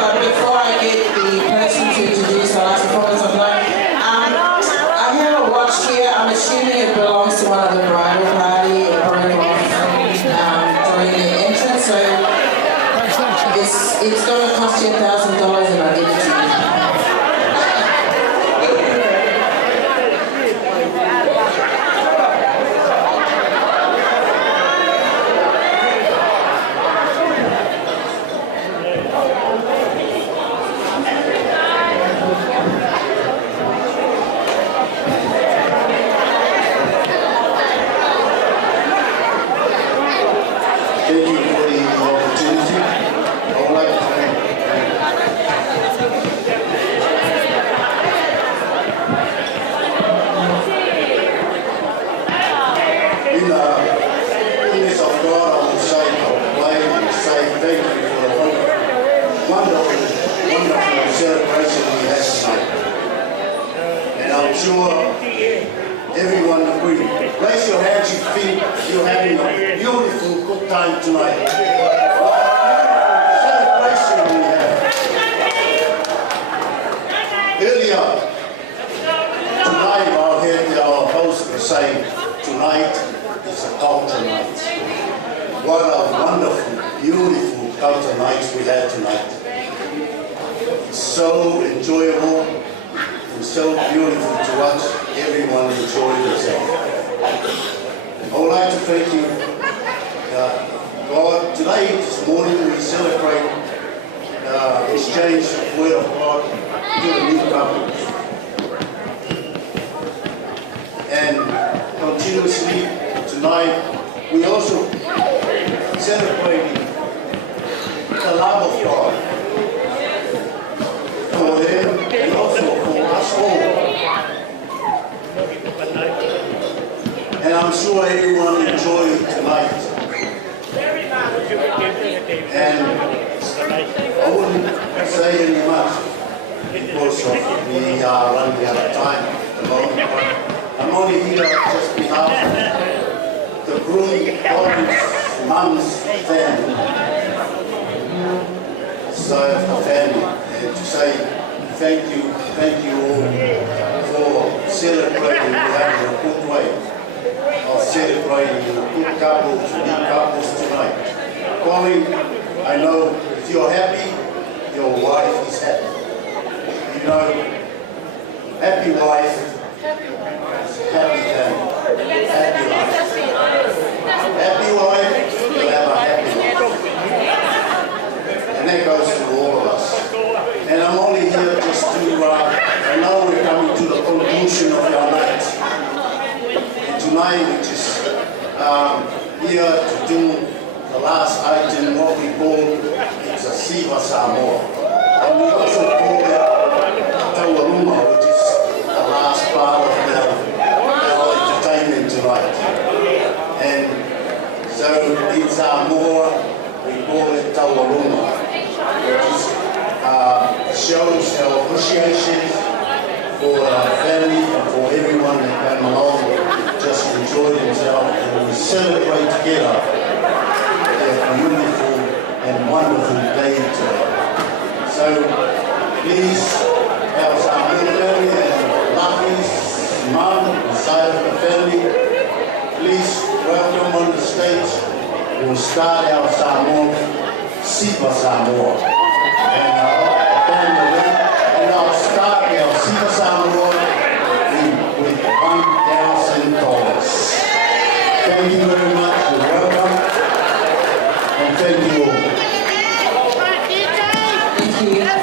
But before I get the person to introduce the last performance of the night, I have a watch here. I'm assuming it belongs to one of the bridal party or probably during the entrance. So it's going to cost you $1,000 and I'll give it to you. wonderful celebration we have tonight. And I'm sure everyone agrees. Raise your hands if you think you're having a beautiful, good time tonight. Celebration we have. Earlier tonight, I heard our host say, tonight is a culture night. What a wonderful, beautiful culture night we had tonight. It's so enjoyable and so beautiful to watch everyone enjoy themselves. I would like to thank you, God. Today, this morning, we celebrate exchange of the word of God to the new couples. And continuously tonight, we also celebrating the love of God for them and also for us all. And I'm sure everyone enjoyed it tonight. And I wouldn't say any much because we are running out of time at the moment. I'm only here just behalf of the groom, Colin's mum's family, side of the family, and to say thank you all for celebrating, having a good way of celebrating good couples, new couples tonight. Colin, I know if you're happy, your wife is happy. You know, happy wife, happy family, happy life. Happy wife, you'll have a happy life. And that goes to all of us. And I'm only here just to, I know we're coming to the conclusion of our night. And tonight we're just here to do the last item, what we call, it's a Siva Samoa. And we also call it Tawaruma, which is the last part of our entertainment tonight. And so in Samoa, we call it Tawaruma, which shows our appreciation for our family and for everyone that came along, just enjoy themselves, and we celebrate together a beautiful and wonderful day today. So please, our Samoa family and Lucky's mum, the side of the family, please welcome on the stage. We'll start our Samoa, Siva Samoa. And I'll start our Siva Samoa with $1,000. Thank you very much. You're welcome. And thank you all. Thank you.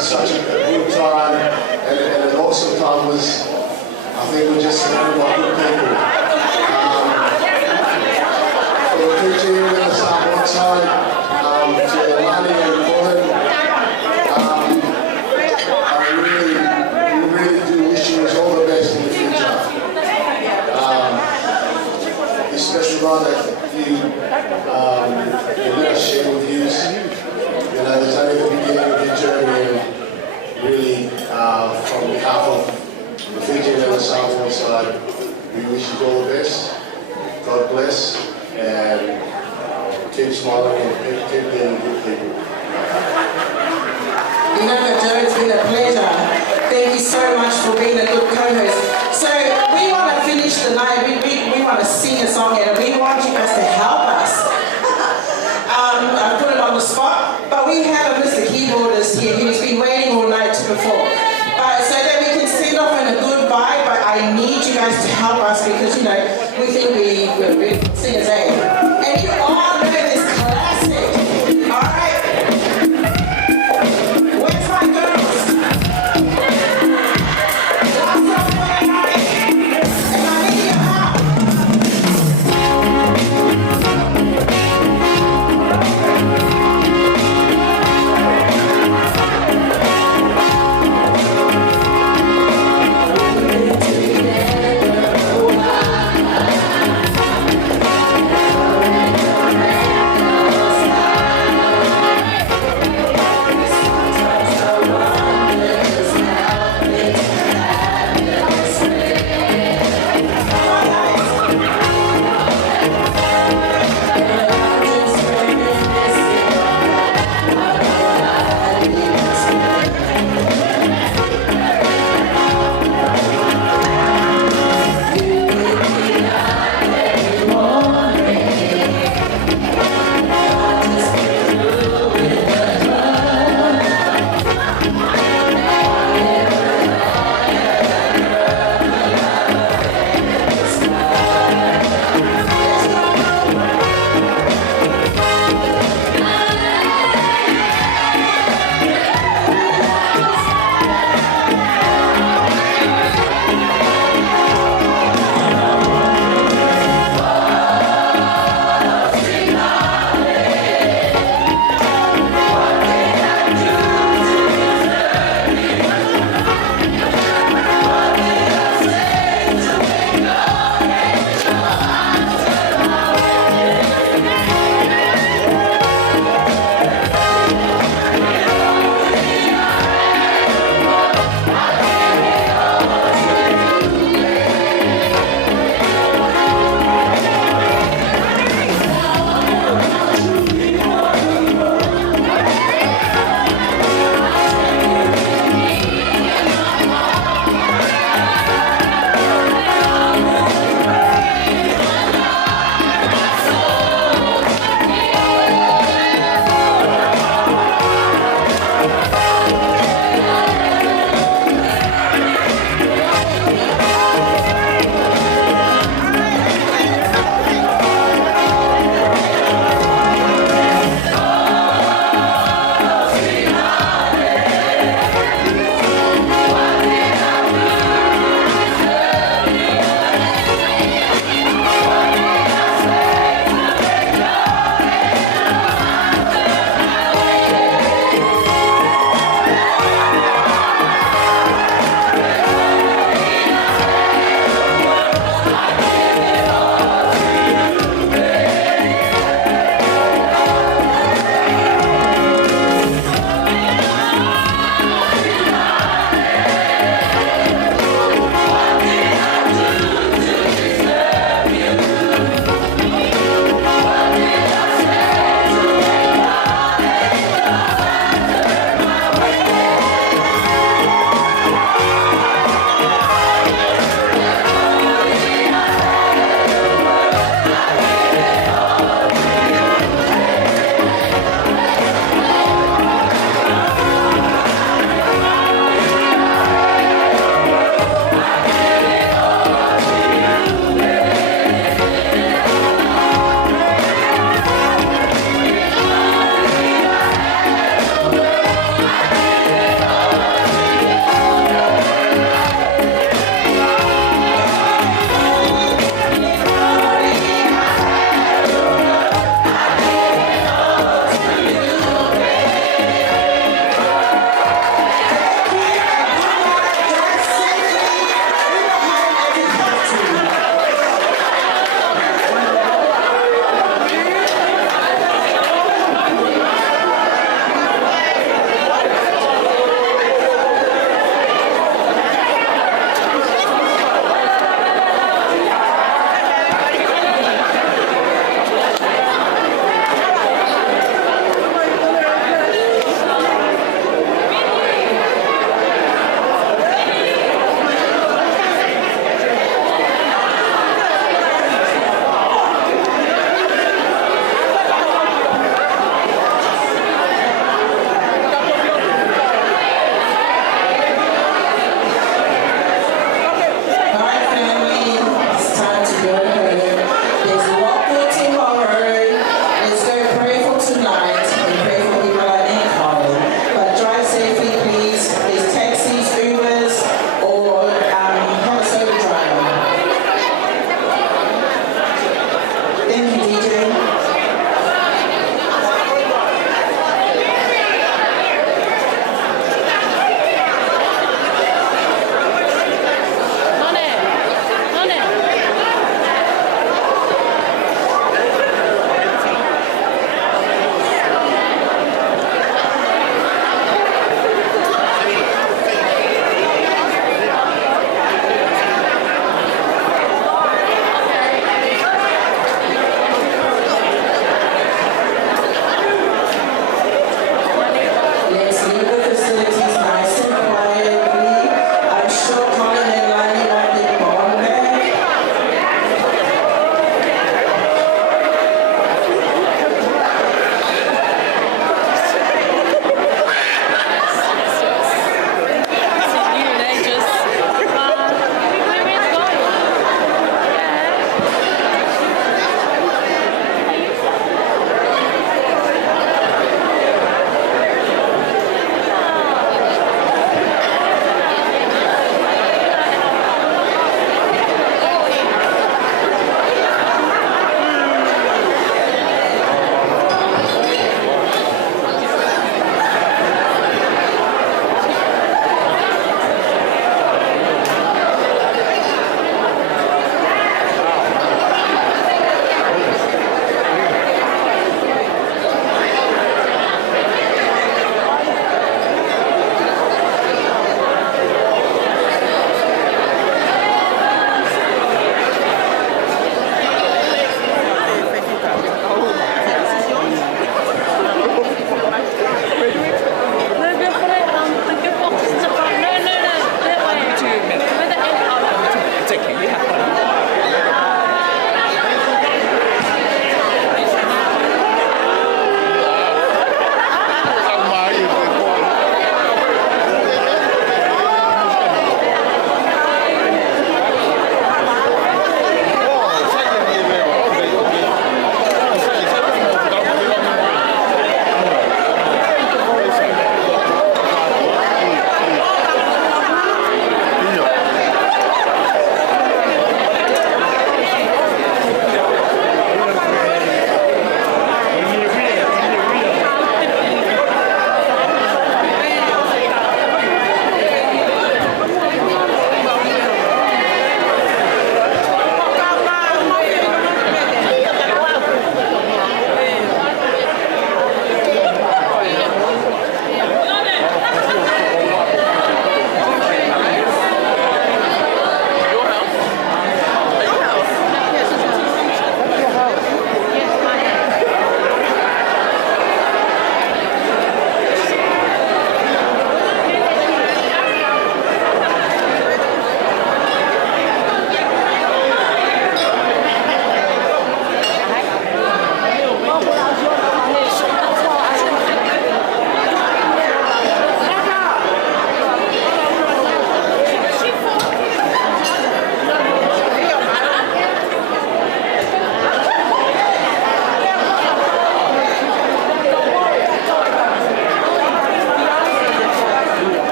had such a good time, and an awesome time. Was, I think we're just surrounded by good people. For the Fiji, we're going to start one side, to Hivalani and Kolinio. I really do wish you all the best in the future. This special run that you let us share with you. You know, it's only the beginning of your journey, and really, from behalf of the Fiji and the Saukuru side, we wish you all the best. God bless, and keep smiling and keep being good people. You know that, Joe, it's been a pleasure. Thank you so much for being a good co-host. So we want to finish the night. We want to sing a song, and we want you guys to help us. I put it on the spot, but we have a Mr. Keyboardist here who's been waiting all night to perform. But so that we can send off in a good vibe, but I need you guys to help us because, you know, we think we're singers, eh?